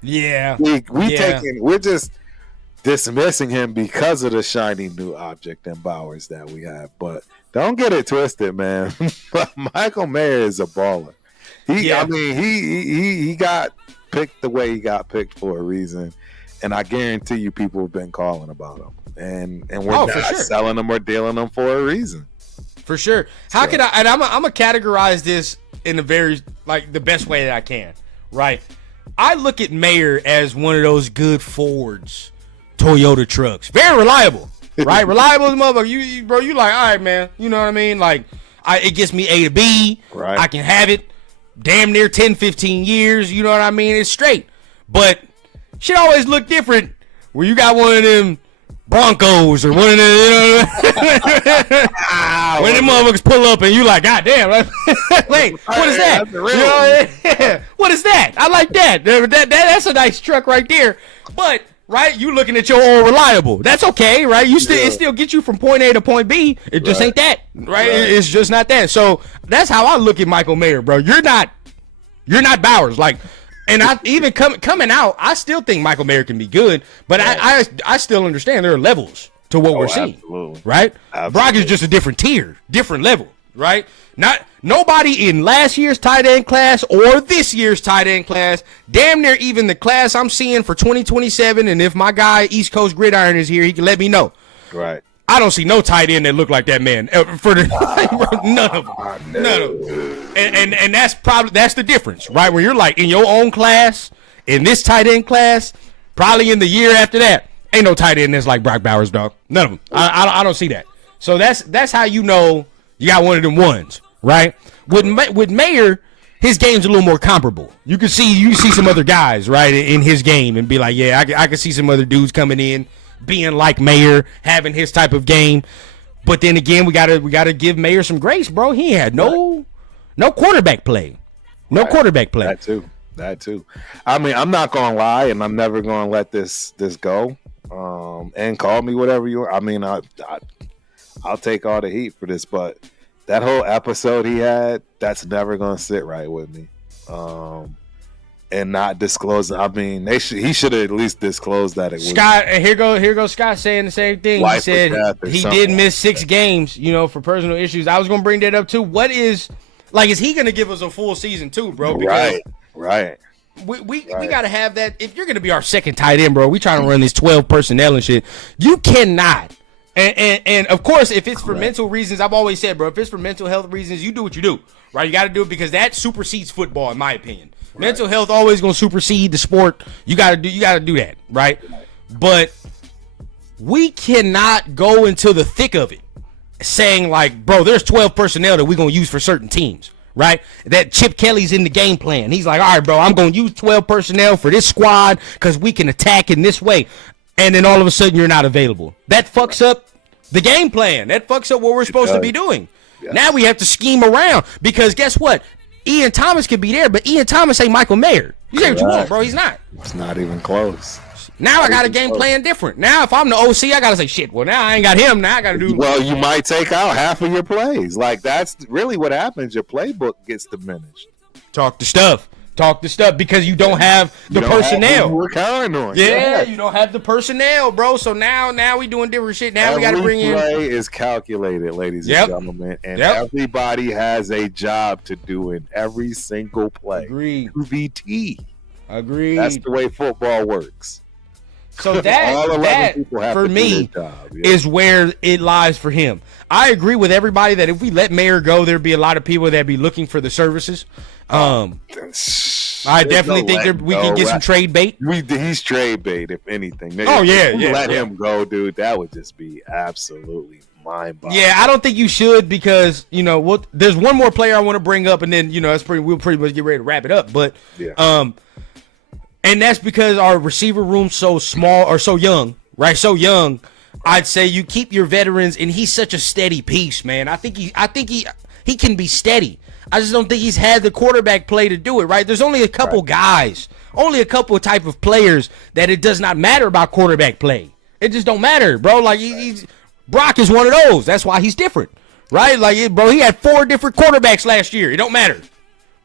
Yeah. We're just dismissing him because of the shiny new object in Bowers that we have. But don't get it twisted, man. Michael Mayer is a baller. He got picked the way he got picked for a reason, and I guarantee you people have been calling about him, and we're not selling him or dealing him for a reason. For sure. How could I? And I'm gonna categorize this in the very the best way that I can. Right. I look at Mayer as one of those good Fords, Toyota trucks. Very reliable. Right. Reliable as a motherfucker. You bro. You like, all right, man. You know what I mean? Like, it gets me A to B. Right. I can have it. Damn near 10, 15 years. You know what I mean? It's straight. But shit always look different where you got one of them Broncos or one of them, you know when them motherfuckers pull up and you like, God damn, wait, what is that? You know, what is that? I like that. That's a nice truck right there. But right, you looking at your old reliable. That's okay, right? It still gets you from point A to point B. It just ain't that, right? It's just not that. So that's how I look at Michael Mayer, bro. You're not Bowers, like. And I even coming out, I still think Michael Mayer can be good, but I still understand there are levels to what we're seeing, right? Absolutely. Brock is just a different tier, different level, right? Nobody in last year's tight end class or this year's tight end class, damn near even the class I'm seeing for 2027. And if my guy East Coast Gridiron is here, he can let me know. Right. I don't see no tight end that look like that man for none of them. None of them. And that's the difference, right? Where you're like in your own class, in this tight end class, probably in the year after that, ain't no tight end that's like Brock Bowers, dog. None of them. I don't see that. So that's how you know you got one of them ones, right? With Mayer, his game's a little more comparable. You see some other guys, right, in his game and be like, yeah, I can see some other dudes coming in, being like Mayer, having his type of game. But then again, we gotta give Mayer some grace, bro. He had no quarterback play. No quarterback play. That too. I mean, I'm not gonna lie, and I'm never gonna let this go. And call me whatever you want. I mean, I'll take all the heat for this, but that whole episode he had, that's never gonna sit right with me. And not disclose. I mean, he should have at least disclosed that it was. Scott, here goes Scott saying the same thing. He said he did miss 6 games, for personal issues. I was gonna bring that up too. What is he gonna give us a full season too, bro? Because right. We gotta have that. If you're gonna be our second tight end, bro, we trying to run these 12 personnel and shit. You cannot. And of course, if it's for mental reasons, I've always said, bro, if it's for mental health reasons, you do what you do, right? You got to do it because that supersedes football, in my opinion. Right. Mental health always gonna supersede the sport. You gotta do that, right? But we cannot go into the thick of it, saying like, bro, there's 12 personnel that we're gonna use for certain teams, right? That Chip Kelly's in the game plan. He's like, all right, bro, I'm gonna use 12 personnel for this squad because we can attack in this way. And then all of a sudden you're not available. That fucks up the game plan. That fucks up what we're supposed to be doing. Yes. Now we have to scheme around because guess what? Ian Thomas could be there, but Ian Thomas ain't Michael Mayer. You say what you want, bro. He's not. It's not even close. Now I got a game plan different. Now if I'm the OC, I got to say, shit, well, now I ain't got him. Now I got to do. Well, you might take out half of your plays. Like, that's really what happens. Your playbook gets diminished. Talk the stuff because you don't have the personnel. We're counting on. Yeah, you don't have the personnel, bro. So now we doing different shit. Now we got to bring in. Every play is calculated, ladies and gentlemen, and everybody has a job to do in every single play. Agreed. QVT. Agreed. That's the way football works. So that for me is where it lies for him. I agree with everybody that if we let Mayer go, there'd be a lot of people that'd be looking for the services. I definitely think we can get some trade bait. He's trade bait, if anything. Let him go, dude. That would just be absolutely mind-boggling. Yeah, I don't think you should because there's one more player I want to bring up, and then we'll pretty much get ready to wrap it up. But and that's because our receiver room's so small or so young, right? So young I'd say you keep your veterans, and he's such a steady piece, man. I think he can be steady. I just don't think he's had the quarterback play to do it, right? There's only a couple guys, only a couple type of players that it does not matter about quarterback play. It just don't matter, bro. Like Brock is one of those. That's why he's different, right? Like, bro, he had 4 different quarterbacks last year. It don't matter.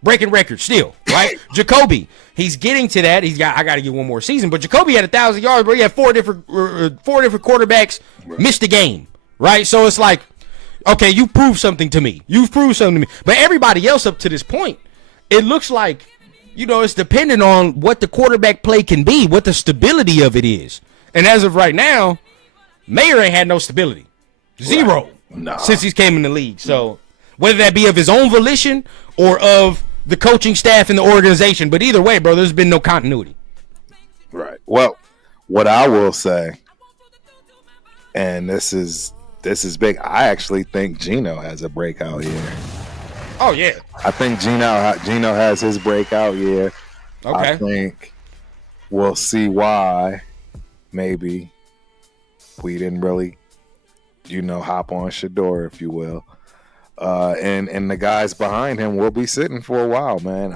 Breaking records still, right? Jacoby, he's getting to that. I got to get one more season, but Jacoby had 1,000 yards, but he had 4 different quarterbacks missed the game, right? So it's like, okay, you proved something to me. You've proved something to me. But everybody else up to this point, it looks like, it's dependent on what the quarterback play can be, what the stability of it is. And as of right now, Mayer ain't had no stability. Zero. Nah. Since he's came in the league. So whether that be of his own volition or of the coaching staff and the organization, but either way, bro, there's been no continuity. Right. Well, what I will say, and this is big, I actually think Geno has a breakout year. Oh, yeah. I think Geno has his breakout year. Okay. I think we'll see why maybe we didn't really, hop on Shador, if you will. And the guys behind him will be sitting for a while, man.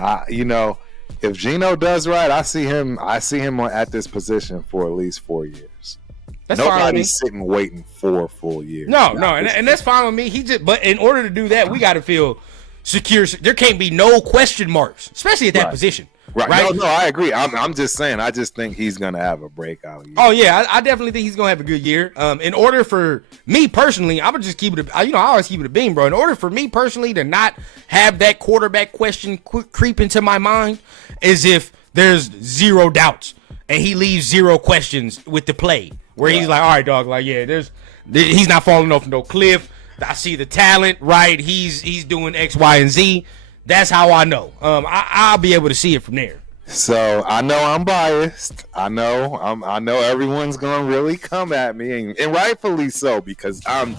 If Geno does right, I see him at this position for at least 4 years. That's fine with me. Nobody's sitting waiting for a full year. No, and that's fine with me. But in order to do that, we got to feel secure. There can't be no question marks, especially at that position. Right. No, I agree. I'm just saying. I just think he's gonna have a breakout year. Oh yeah, I definitely think he's gonna have a good year. In order for me personally, I would just keep it. I always keep it a beam, bro. In order for me personally to not have that quarterback question creep into my mind, is if there's zero doubts and he leaves zero questions with the play, where he's like, all right, dog, like he's not falling off no cliff. I see the talent, right? He's doing X, Y, and Z. That's how I know. I'll be able to see it from there. So I know I'm biased. I know everyone's gonna really come at me, and rightfully so, because I'm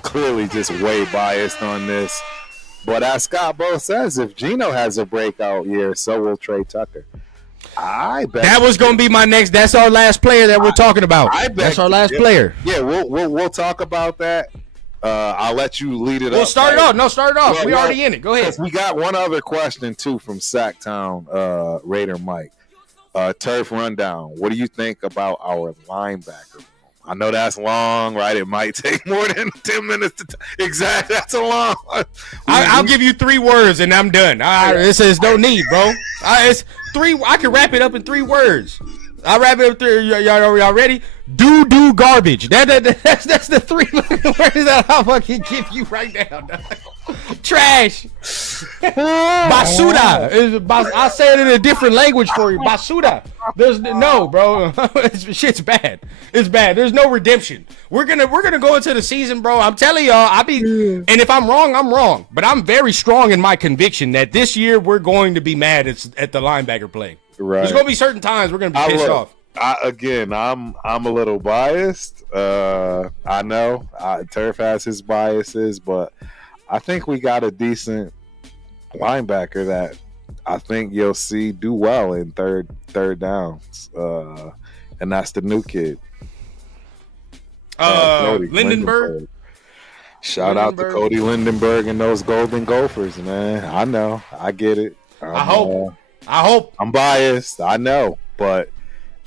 clearly just way biased on this. But as Scott Bo says, if Geno has a breakout year, so will Trey Tucker. I bet that was gonna be my next. That's our last player that we're talking about. That's our last player. Yeah, we'll talk about that. I'll let you lead it up. We'll start it off. No, start it off. We already in it. Go ahead. We got one other question, too, from Sacktown Raider Mike. Turf Rundown. What do you think about our linebacker? I know that's long, right? It might take more than 10 minutes to exactly. That's a long. I'll give you 3 words and I'm done. It says no need, bro. It's 3. I can wrap it up in 3 words. I'll wrap it up 3. Y'all ready? Do garbage. That's the 3 words that I'll fucking give you right now. Dog. Trash. Basura. I'll say it in a different language for you. Basura. There's no, bro. Shit's bad. It's bad. There's no redemption. We're gonna go into the season, bro. I'm telling y'all. And if I'm wrong, I'm wrong. But I'm very strong in my conviction that this year we're going to be mad at the linebacker play. Right. There's gonna be certain times we're gonna be pissed off. I'm a little biased. I know Turf has his biases, but I think we got a decent linebacker that I think you'll see do well in third downs, and that's the new kid, Lindenberg. Shout out to Cody Lindenberg and those Golden Gophers, man. I know, I get it. I hope. I'm biased. I know, but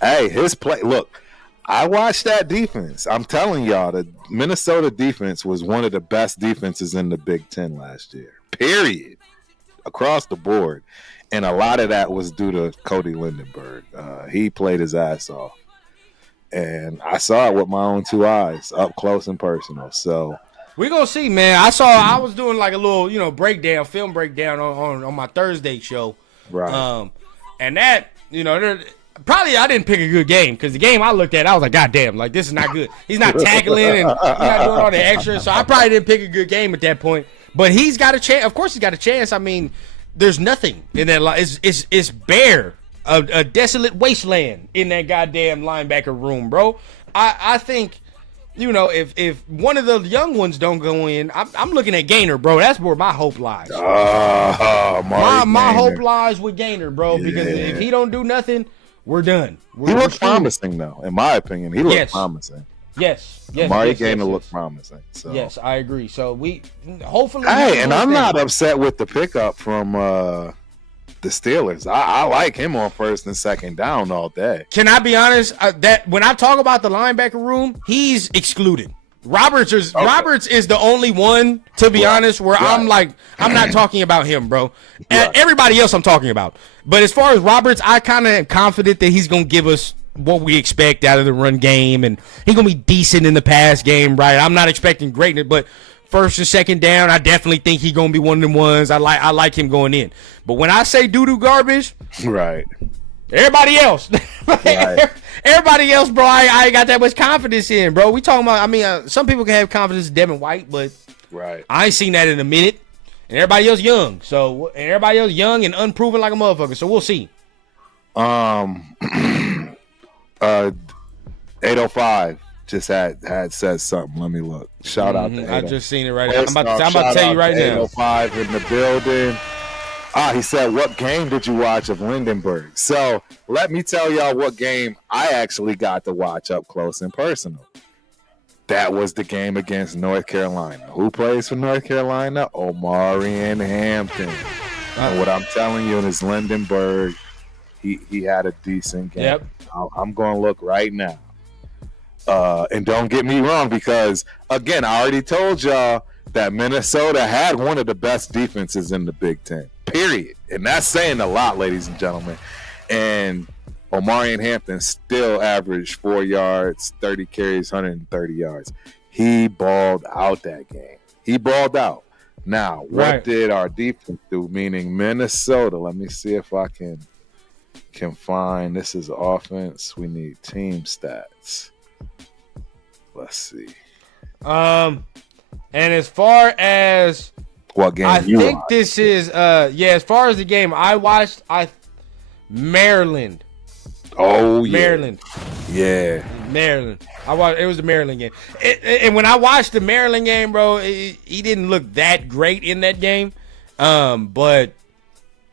hey, his play. Look, I watched that defense. I'm telling y'all, the Minnesota defense was one of the best defenses in the Big Ten last year. Period. Across the board. And a lot of that was due to Cody Lindenberg. He played his ass off. And I saw it with my own 2 eyes, up close and personal. So we're going to see, man. I was doing like a little, film breakdown on my Thursday show. Right. And that, probably I didn't pick a good game, because the game I looked at, I was like, God damn, like, this is not good. He's not tackling and he's not doing all the extra. So I probably didn't pick a good game at that point. But he's got a chance. Of course he's got a chance. I mean, there's nothing in that line. It's bare. A desolate wasteland in that goddamn linebacker room, bro. I think, if one of the young ones don't go in, I'm looking at Gaynor, bro. That's where my hope lies. My hope lies with Gaynor, bro, because if he don't do nothing, we're done. He looks promising, though, in my opinion. He looks promising. Yes. Amari Gainer looked promising. So. Yes, I agree. So we hopefully. Hey, and I'm not upset with the pickup from the Steelers. I like him on first and second down all day. Can I be honest? That when I talk about the linebacker room, he's excluded. Roberts is the only one, to be honest, where I'm like, I'm not talking about him, bro. Everybody else I'm talking about. But as far as Roberts, I kind of am confident that he's going to give us what we expect out of the run game, and he's going to be decent in the pass game, right? I'm not expecting greatness, but first and second down, I definitely think he's going to be one of them ones. I like him going in. But when I say doo-doo garbage, right. Everybody else, everybody else, bro. I ain't got that much confidence in, bro. We talking about. I mean, some people can have confidence in Devin White, but I ain't seen that in a minute. And everybody else young, and everybody else young and unproven like a motherfucker. So we'll see. 805 just had said something. Let me look. Shout out to 805. I just seen it right now. I'm about to tell you right now. 805 in the building. He said, what game did you watch of Lindenberg? So let me tell y'all what game I actually got to watch up close and personal. That was the game against North Carolina. Who plays for North Carolina? Omari and Hampton. And what I'm telling you is Lindenberg, he had a decent game. Yep. I'm going to look right now. And don't get me wrong, because, again, I already told y'all that Minnesota had one of the best defenses in the Big Ten, period. And that's saying a lot, ladies and gentlemen. And Omari and Hampton still averaged 4 yards, 30 carries, 130 yards. He balled out that game. He balled out. Now, what did our defense do, meaning Minnesota? Let me see if I can find. This is offense. We need team stats. Let's see. And as far as what game I you think watched? this is as far as the game I watched, Maryland. Oh yeah. Maryland. Yeah. Maryland. It was the Maryland game. And when I watched the Maryland game, bro, he didn't look that great in that game. But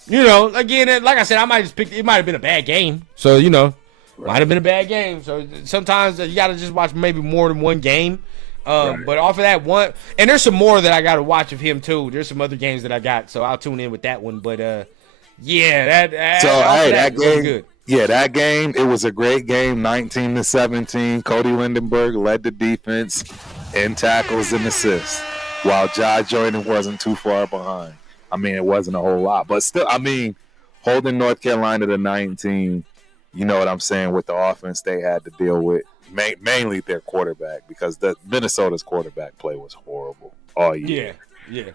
you know, again, like I said, I might just pick. It might have been a bad game. So you know, might have been a bad game. So sometimes you got to just watch maybe more than one game. But off of that one, and there's some more that I got to watch of him too. There's some other games that I got, so I'll tune in with that one. But that game, good. Yeah, that game, it was a great game. 19-17. Cody Lindenberg led the defense in tackles and assists, while Josh Jordan wasn't too far behind. I mean, it wasn't a whole lot, but still, I mean, holding North Carolina to 19. You know what I'm saying, with the offense they had to deal with. Mainly their quarterback, because the Minnesota's quarterback play was horrible all year. Yeah.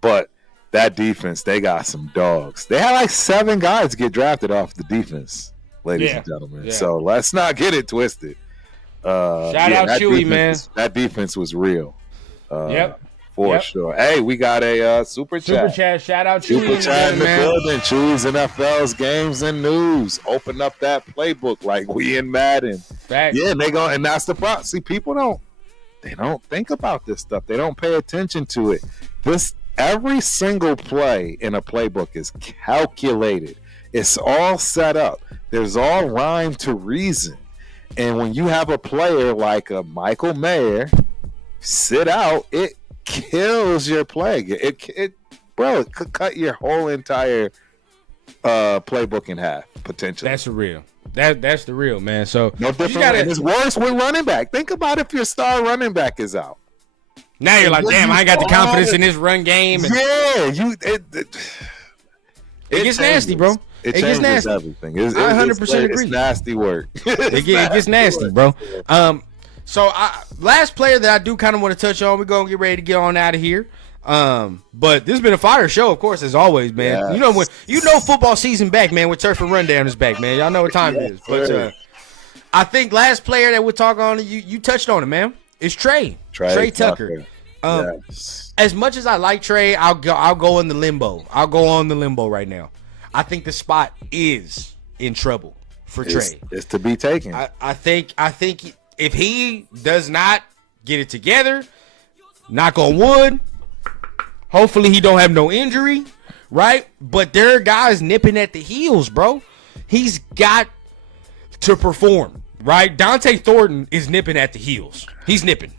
But that defense, they got some dogs. They had like 7 guys get drafted off the defense, ladies and gentlemen. Yeah. So let's not get it twisted. Shout out Chewy, man. That defense was real. For sure. Hey, we got a super chat. Super chat. Shout out Chewy. Super chat in the building. Chewy's NFL's games and news. Open up that playbook like we in Madden. Fact. Yeah, and that's the problem. See, people don't think about this stuff. They don't pay attention to it. Every single play in a playbook is calculated. It's all set up. There's all rhyme to reason. And when you have a player like a Michael Mayer sit out, it kills your play. It could cut your whole entire playbook in half potentially. That's real. That's the real, man. So no different. It's worse with running back. Think about if your star running back is out. Now you're like, damn, I ain't got the confidence in this run game. And it gets nasty, bro. It gets nasty. Everything. I 100% agree. It's nasty work. It gets nasty, bro. So last player that I do kind of want to touch on. We're gonna get ready to get on out of here. But this has been a fire show, of course, as always, man. Yes. You know football season back, man. With Turf and Rundown is back, man. Y'all know what time it is. But I think last player that we'll talk on, you touched on it, man. It's Trey Tucker. As much as I like Trey, I'll go in the limbo. I'll go on the limbo right now. I think the spot is in trouble for Trey. It's to be taken. I think if he does not get it together, knock on wood, hopefully he don't have no injury, right? But there are guys nipping at the heels, bro. He's got to perform, right? Dante Thornton is nipping at the heels. He's nipping.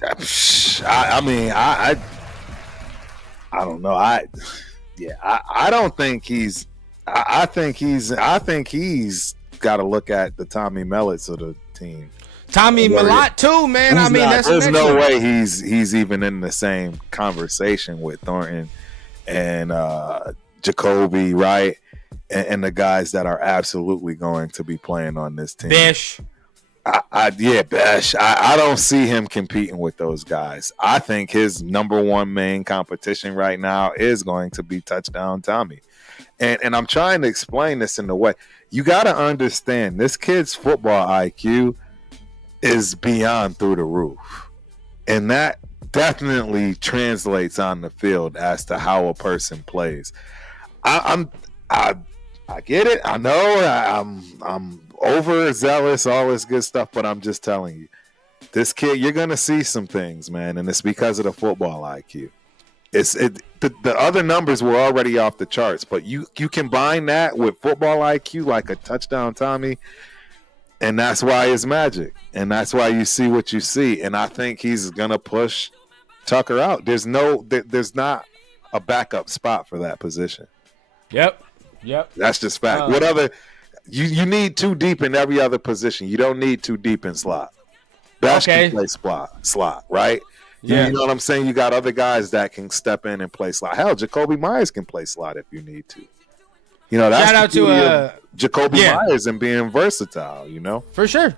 I mean, I don't know. I don't think he's. I think he's got to look at the Tommy Mellets of the team. Tommy Mellott too, man. I mean, there's no way he's even in the same conversation with Thornton and Jacoby, right? And the guys that are absolutely going to be playing on this team. Besh. Besh. I don't see him competing with those guys. I think his number one main competition right now is going to be touchdown Tommy. And I'm trying to explain this in the way. You got to understand, this kid's football IQ is beyond through the roof. And that definitely translates on the field as to how a person plays. I get it. I know I'm overzealous, all this good stuff, but I'm just telling you, this kid, you're gonna see some things, man, and it's because of the football IQ. The other numbers were already off the charts, but you combine that with football IQ, like a touchdown Tommy, and that's why it's magic, and that's why you see what you see. And I think he's gonna push Tucker out. There's not a backup spot for that position. Yep. That's just fact. What other? You need too deep in every other position. You don't need too deep in slot. Bash can play slot, right? Yeah. You know what I'm saying? You got other guys that can step in and play slot. Hell, Jacoby Myers can play slot if you need to. You know, that's shout out to Jacoby Myers and being versatile, you know? For sure.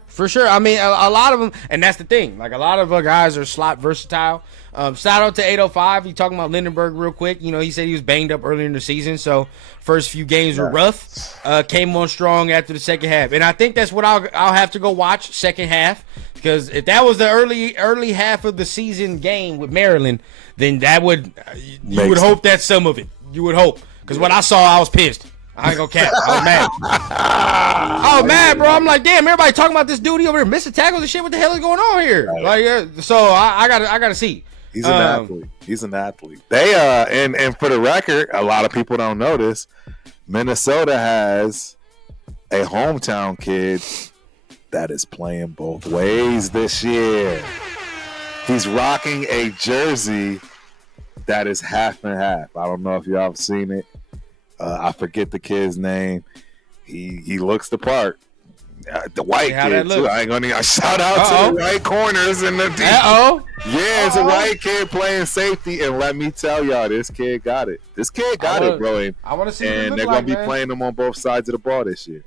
I mean, a lot of them, and that's the thing. Like, a lot of guys are slot versatile. Shout out to 805. He talking about Lindenberg real quick. You know, he said he was banged up earlier in the season, so first few games were rough. Came on strong after the second half. And I think that's what I'll have to go watch second half, because if that was the early half of the season game with Maryland, then that would you would hope that's some of it. You would hope. Because when I saw, I was pissed. I ain't gonna cap. I was mad. I was mad, bro. I'm like, damn, everybody talking about this dude over here missing tackles and shit. What the hell is going on here? Right. Like, so I gotta see. He's an athlete. He's an athlete. They and for the record, a lot of people don't know this. Minnesota has a hometown kid that is playing both ways this year. He's rocking a jersey that is half and half. I don't know if y'all have seen it. I forget the kid's name. He looks the part. The white kid too. I ain't gonna shout out to the white corners and the yeah, it's a white kid playing safety, and let me tell y'all, this kid got it. This kid got it, bro. I want to see. And they're gonna be playing them on both sides of the ball this year.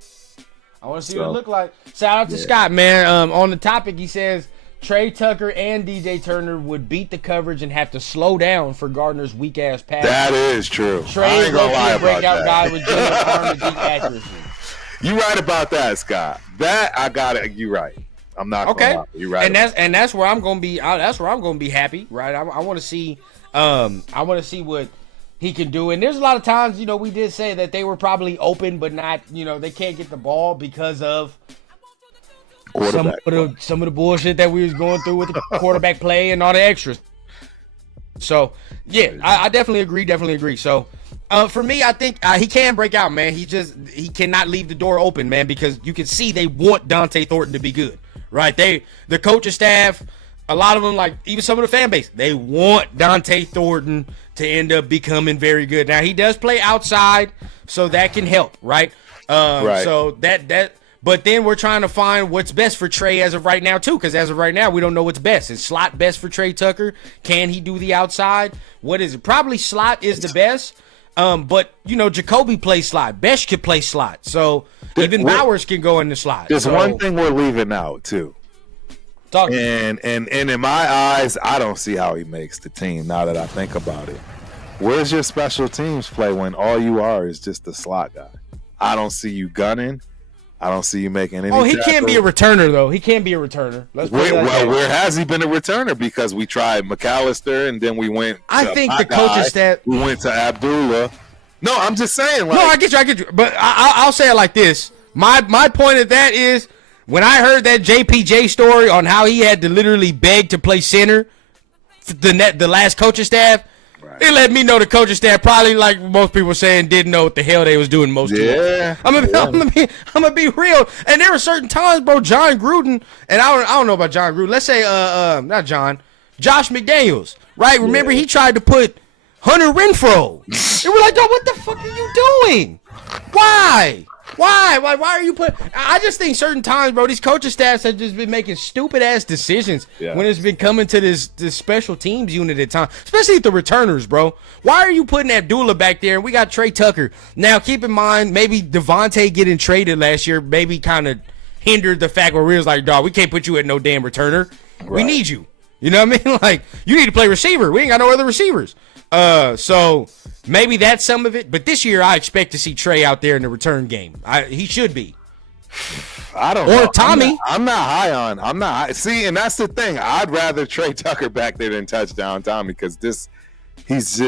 I want to see what it look like. Shout out to Scott, man. On the topic, he says Trey Tucker and DJ Turner would beat the coverage and have to slow down for Gardner's weak ass pass. That is true. Trey is a breakout guy with good arm and deep accuracy. You right about that, Scott. That I got it. You right. I'm not gonna lie. You right. And that's where I'm gonna be. That's where I'm gonna be happy, right? I want to see. I want to see what he can do. And there's a lot of times, you know, we did say that they were probably open, but not. You know, they can't get the ball because of some of the bullshit that we was going through with the quarterback play and all the extras. So yeah, I definitely agree. So. For me, I think he can break out, man. He cannot leave the door open, man, because you can see they want Dante Thornton to be good, right? The coaching staff, a lot of them, like even some of the fan base, they want Dante Thornton to end up becoming very good. Now he does play outside, so that can help, right? Right. So that. But then we're trying to find what's best for Trey as of right now, too, because as of right now, we don't know what's best. Is slot best for Trey Tucker? Can he do the outside? What is it? Probably slot is the best. But, you know, Jacoby plays slot. Besh could play slot. So even Bowers can go in the slot. There's one thing we're leaving out, too. And in my eyes, I don't see how he makes the team now that I think about it. Where's your special teams play when all you are is just a slot guy? I don't see you gunning. I don't see you making any he can't be a returner, though. He can't be a returner. Where has he been a returner? Because we tried McAllister, and then we went to the coaching staff. We went to Abdullah. No, I'm just saying. Like, no, I get you. But I'll say it like this. My point of that is, when I heard that JPJ story on how he had to literally beg to play center, the last coaching staff, Right. It let me know the coaching staff probably, like most people saying, didn't know what the hell they was doing most of the Yeah. I'm gonna be real. And there were certain times, bro, John Gruden, and I don't know about John Gruden. Let's say not John, Josh McDaniels, right? Remember he tried to put Hunter Renfro. And we're like, yo, what the fuck are you doing? Why? Why are you put? I just think certain times, bro, these coaching staffs have just been making stupid ass decisions when it's been coming to this special teams unit at time, especially the returners, bro. Why are you putting Abdullah back there? We got Trey Tucker. Now, keep in mind, maybe Devontae getting traded last year maybe kind of hindered the fact where we was like, dog, we can't put you at no damn returner. Right. We need you. You know what I mean? Like, you need to play receiver. We ain't got no other receivers. So maybe that's some of it. But this year, I expect to see Trey out there in the return game. He should be. I don't know. Or Tommy. I'm not high on. See, and that's the thing. I'd rather Trey Tucker back there than touchdown Tommy because this is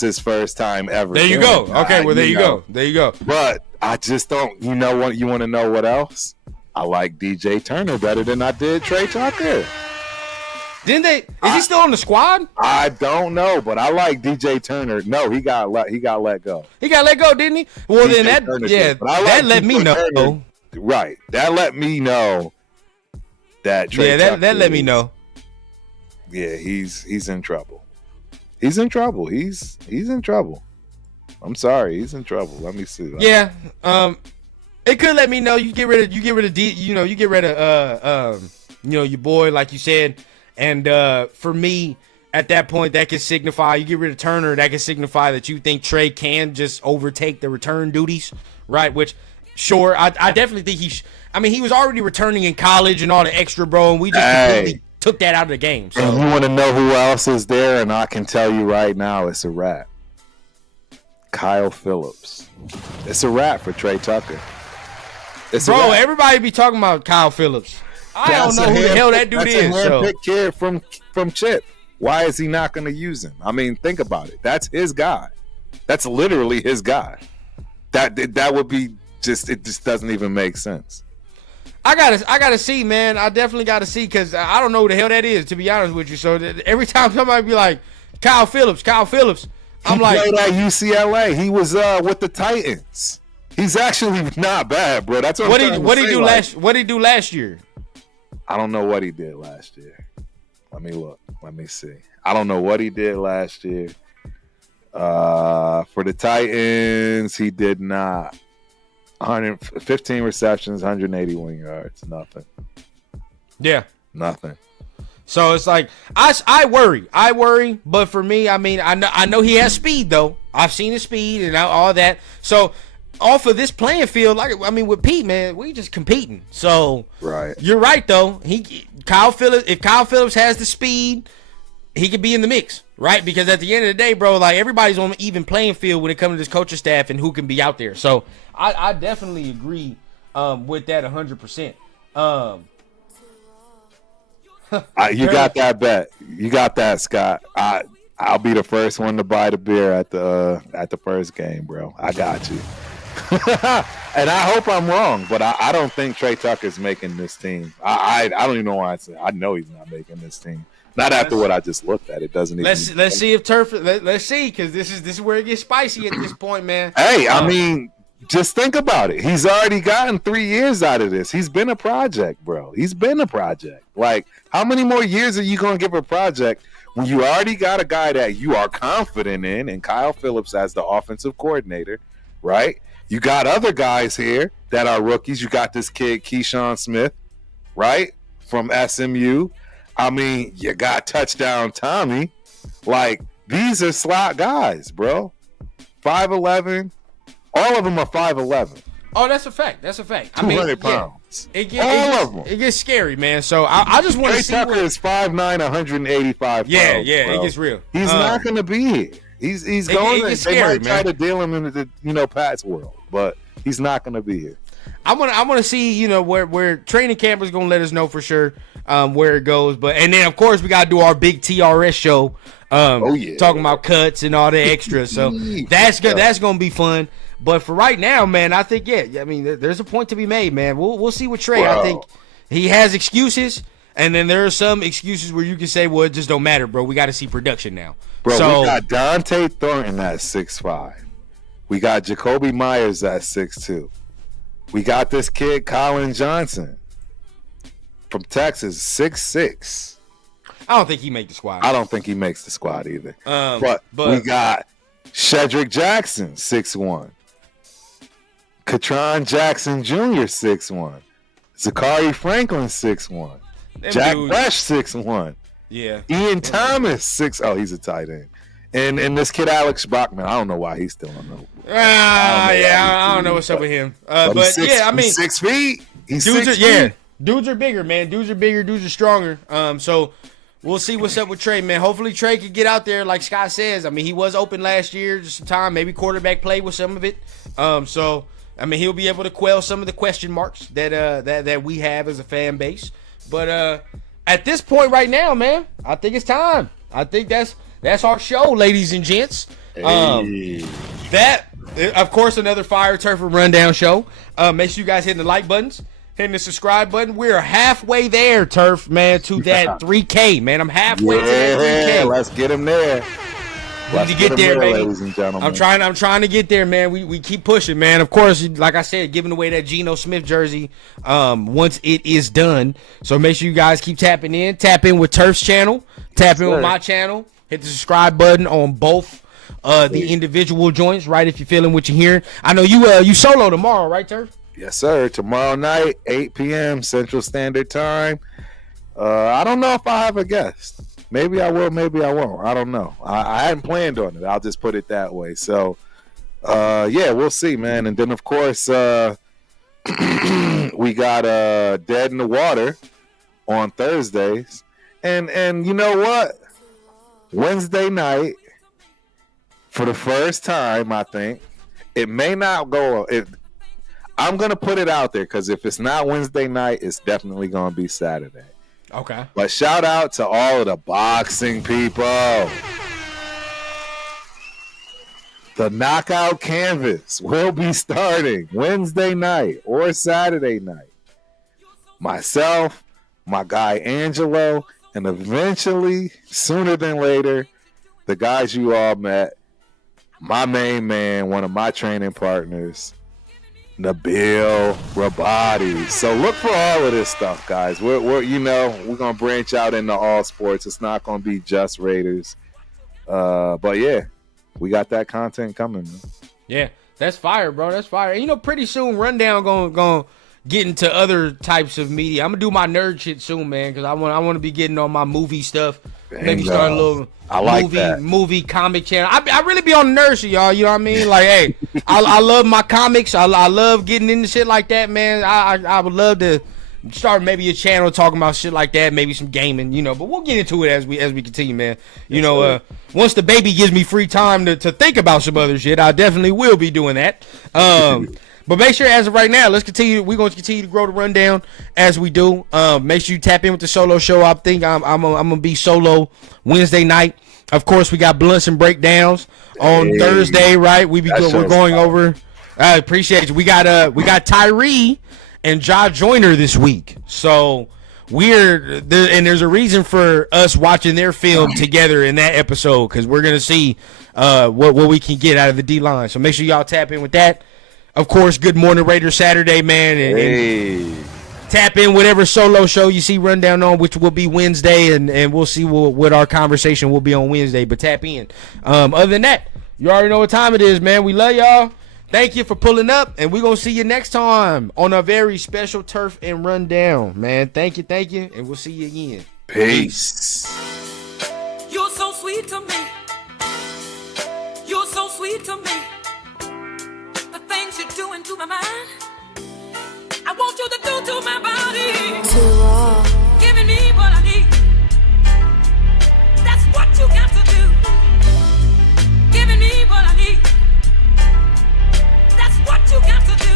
his first time ever. There you go. Okay, well, there you go. There you go. But I just don't. You know what? You want to know what else? I like DJ Turner better than I did Trey Tucker. Didn't they? Is he still on the squad? I don't know, but I like DJ Turner. No, he got let go. He got let go, didn't he? Well, DJ then that Turner that let me know. Turner, right, that let me know that. Trey Tucker that let me know. Yeah, he's in trouble. He's in trouble. He's in trouble. I'm sorry, he's in trouble. Let me see. Yeah, it could let me know. You get rid of your boy, like you said. And for me, at that point, that could signify, you get rid of Turner, that could signify that you think Trey can just overtake the return duties, right? Which, sure, I definitely think he was already returning in college and all the extra, bro, and we just completely took that out of the game. So. And you want to know who else is there, and I can tell you right now, it's a wrap. Kyle Phillips. It's a wrap for Trey Tucker. Bro, everybody be talking about Kyle Phillips. I don't know who the hell that dude is. That's a handpicked kid from Chip. Why is he not going to use him? I mean, think about it. That's his guy. That's literally his guy. That would be just. It just doesn't even make sense. I gotta see, man. I definitely gotta see because I don't know who the hell that is, to be honest with you. So every time somebody be like Kyle Phillips, I'm he like, played at UCLA. He was with the Titans. He's actually not bad, bro. That's what he do last year. I don't know what he did last year. Let me look. Let me see. I don't know what he did last year. For the Titans, he did not. 115 receptions, 181 yards. Nothing. Yeah. Nothing. So it's like I worry. But for me, I mean, I know he has speed though. I've seen his speed and all that. So off of this playing field, with Pete, man, we just competing. So right, you're right though. If Kyle Phillips has the speed, he could be in the mix, right? Because at the end of the day, bro, like everybody's on an even playing field when it comes to this coaching staff and who can be out there. So I definitely agree with that 100%. You got that bet. You got that, Scott. I'll be the first one to buy the beer at the first game, bro. I got you. And I hope I'm wrong, but I don't think Trey Tucker's making this team. I don't even know why I say. I know he's not making this team. Not after what I just looked at. It doesn't even. Let's see if Turf. Let's see, because this is where it gets spicy at this point, man. Hey, I mean, just think about it. He's already gotten 3 years out of this. He's been a project, bro. He's been a project. Like, how many more years are you going to give a project when you already got a guy that you are confident in, and Kyle Phillips as the offensive coordinator, right? You got other guys here that are rookies. You got this kid, Keyshawn Smith, right, from SMU. I mean, you got touchdown Tommy. Like, these are slot guys, bro. 5'11". All of them are 5'11". Oh, that's a fact. That's a fact. 200 pounds. Yeah, all of them. It gets scary, man. So I just want to see. Trey Tucker is 5'9", 185 pounds. Yeah, bro. It gets real. He's not going to be here. He's going. They might try to deal him into the Pat's world, but he's not going to be here. I want to see where training camp is going to let us know for sure where it goes. And then of course we got to do our big TRS show. Talking about cuts and all the extras. So that's good. That's going to be fun. But for right now, man, I think there's a point to be made, man. We'll see with Trey. Bro. I think he has excuses. And then there are some excuses where you can say, well, it just don't matter, bro. We got to see production now. Bro, so, we got Dante Thornton at 6'5". We got Jacoby Myers at 6'2". We got this kid, Colin Johnson, from Texas, 6'6". I don't think he make the squad. I don't think he makes the squad either. But we got Shedrick Jackson, 6'1". Katron Jackson Jr., 6'1". Zachary Franklin, 6'1". Jack Fresh, 6'1". Yeah. Ian Thomas, 6. Oh, he's a tight end. And this kid Alex Bachman, I don't know why he's still on the. I don't know what's up with him. But yeah, I mean, 6 feet. He's dudes 6 are, yeah, feet. dudes are bigger, man. Dudes are bigger. Dudes are stronger. So we'll see what's up with Trey, man. Hopefully Trey can get out there, like Scott says. I mean, he was open last year, just some time. Maybe quarterback play with some of it. So I mean, he'll be able to quell some of the question marks that we have as a fan base. But at this point right now, man, I think it's time. I think that's our show, ladies and gents. That, of course, another Fire Turf and Rundown show. Make sure you guys hit the like buttons, hitting the subscribe button. We're halfway there, Turf, man, to that 3K, man. I'm halfway to that 3K. Let's get him there. We need to get there, baby. Ladies and gentlemen. I'm trying to get there, man. We keep pushing, man. Of course, like I said, giving away that Geno Smith jersey once it is done. So make sure you guys keep tapping in. Tap in with Turf's channel. Tap in with my channel. Hit the subscribe button on both the individual joints, right? If you're feeling what you're hearing. I know you solo tomorrow, right, Turf? Yes, sir. Tomorrow night, 8 p.m. Central Standard Time. I don't know if I have a guest. Maybe I will, maybe I won't. I don't know. I hadn't planned on it. I'll just put it that way. So, yeah, we'll see, man. And then, of course, we got Dead in the Water on Thursdays. And you know what? Wednesday night, for the first time, I think, it may not go. I'm going to put it out there because if it's not Wednesday night, it's definitely going to be Saturday. Okay. But shout out to all of the boxing people. The Knockout Canvas will be starting Wednesday night or Saturday night. Myself, my guy Angelo, and eventually, sooner than later, the guys you all met, my main man, one of my training partners, Nabil Rabadi. So look for all of this stuff, guys. We're gonna branch out into all sports. It's not gonna be just Raiders. But yeah, we got that content coming, man. Yeah, that's fire, bro. That's fire. And pretty soon Rundown gonna get into other types of media. I'm gonna do my nerd shit soon, man, because I want to be getting on my movie stuff. Maybe start a little movie comic channel. I really be on the nerd shit, y'all. You know what I mean? Like, hey, I love my comics. I love getting into shit like that, man. I would love to start maybe a channel talking about shit like that, maybe some gaming, but we'll get into it as we continue, man. Once the baby gives me free time to think about some other shit, I definitely will be doing that. But make sure, as of right now, let's continue. We're going to continue to grow the rundown as we do. Make sure you tap in with the solo show. I think I'm gonna be solo Wednesday night. Of course, we got blunts and breakdowns on Thursday, right? We're going over. I appreciate you. We got Tyree and Ja Joyner this week, so there's a reason for us watching their film together in that episode because we're gonna see what we can get out of the D line. So make sure y'all tap in with that. Of course, Good Morning Raiders Saturday, man. And tap in whatever solo show you see Rundown on, which will be Wednesday, and we'll see what our conversation will be on Wednesday. But tap in. Other than that, you already know what time it is, man. We love y'all. Thank you for pulling up, and we're going to see you next time on a very special Turf and Rundown, man. Thank you, and we'll see you again. Peace. You're so sweet to me. You're so sweet to me. The things you're doing to my mind, I want you to do to my body. Too raw. Giving me what I need. That's what you got to do. Giving me what I need. That's what you got to do.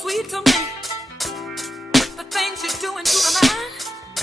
sweet to me. The things you're doing to my mind.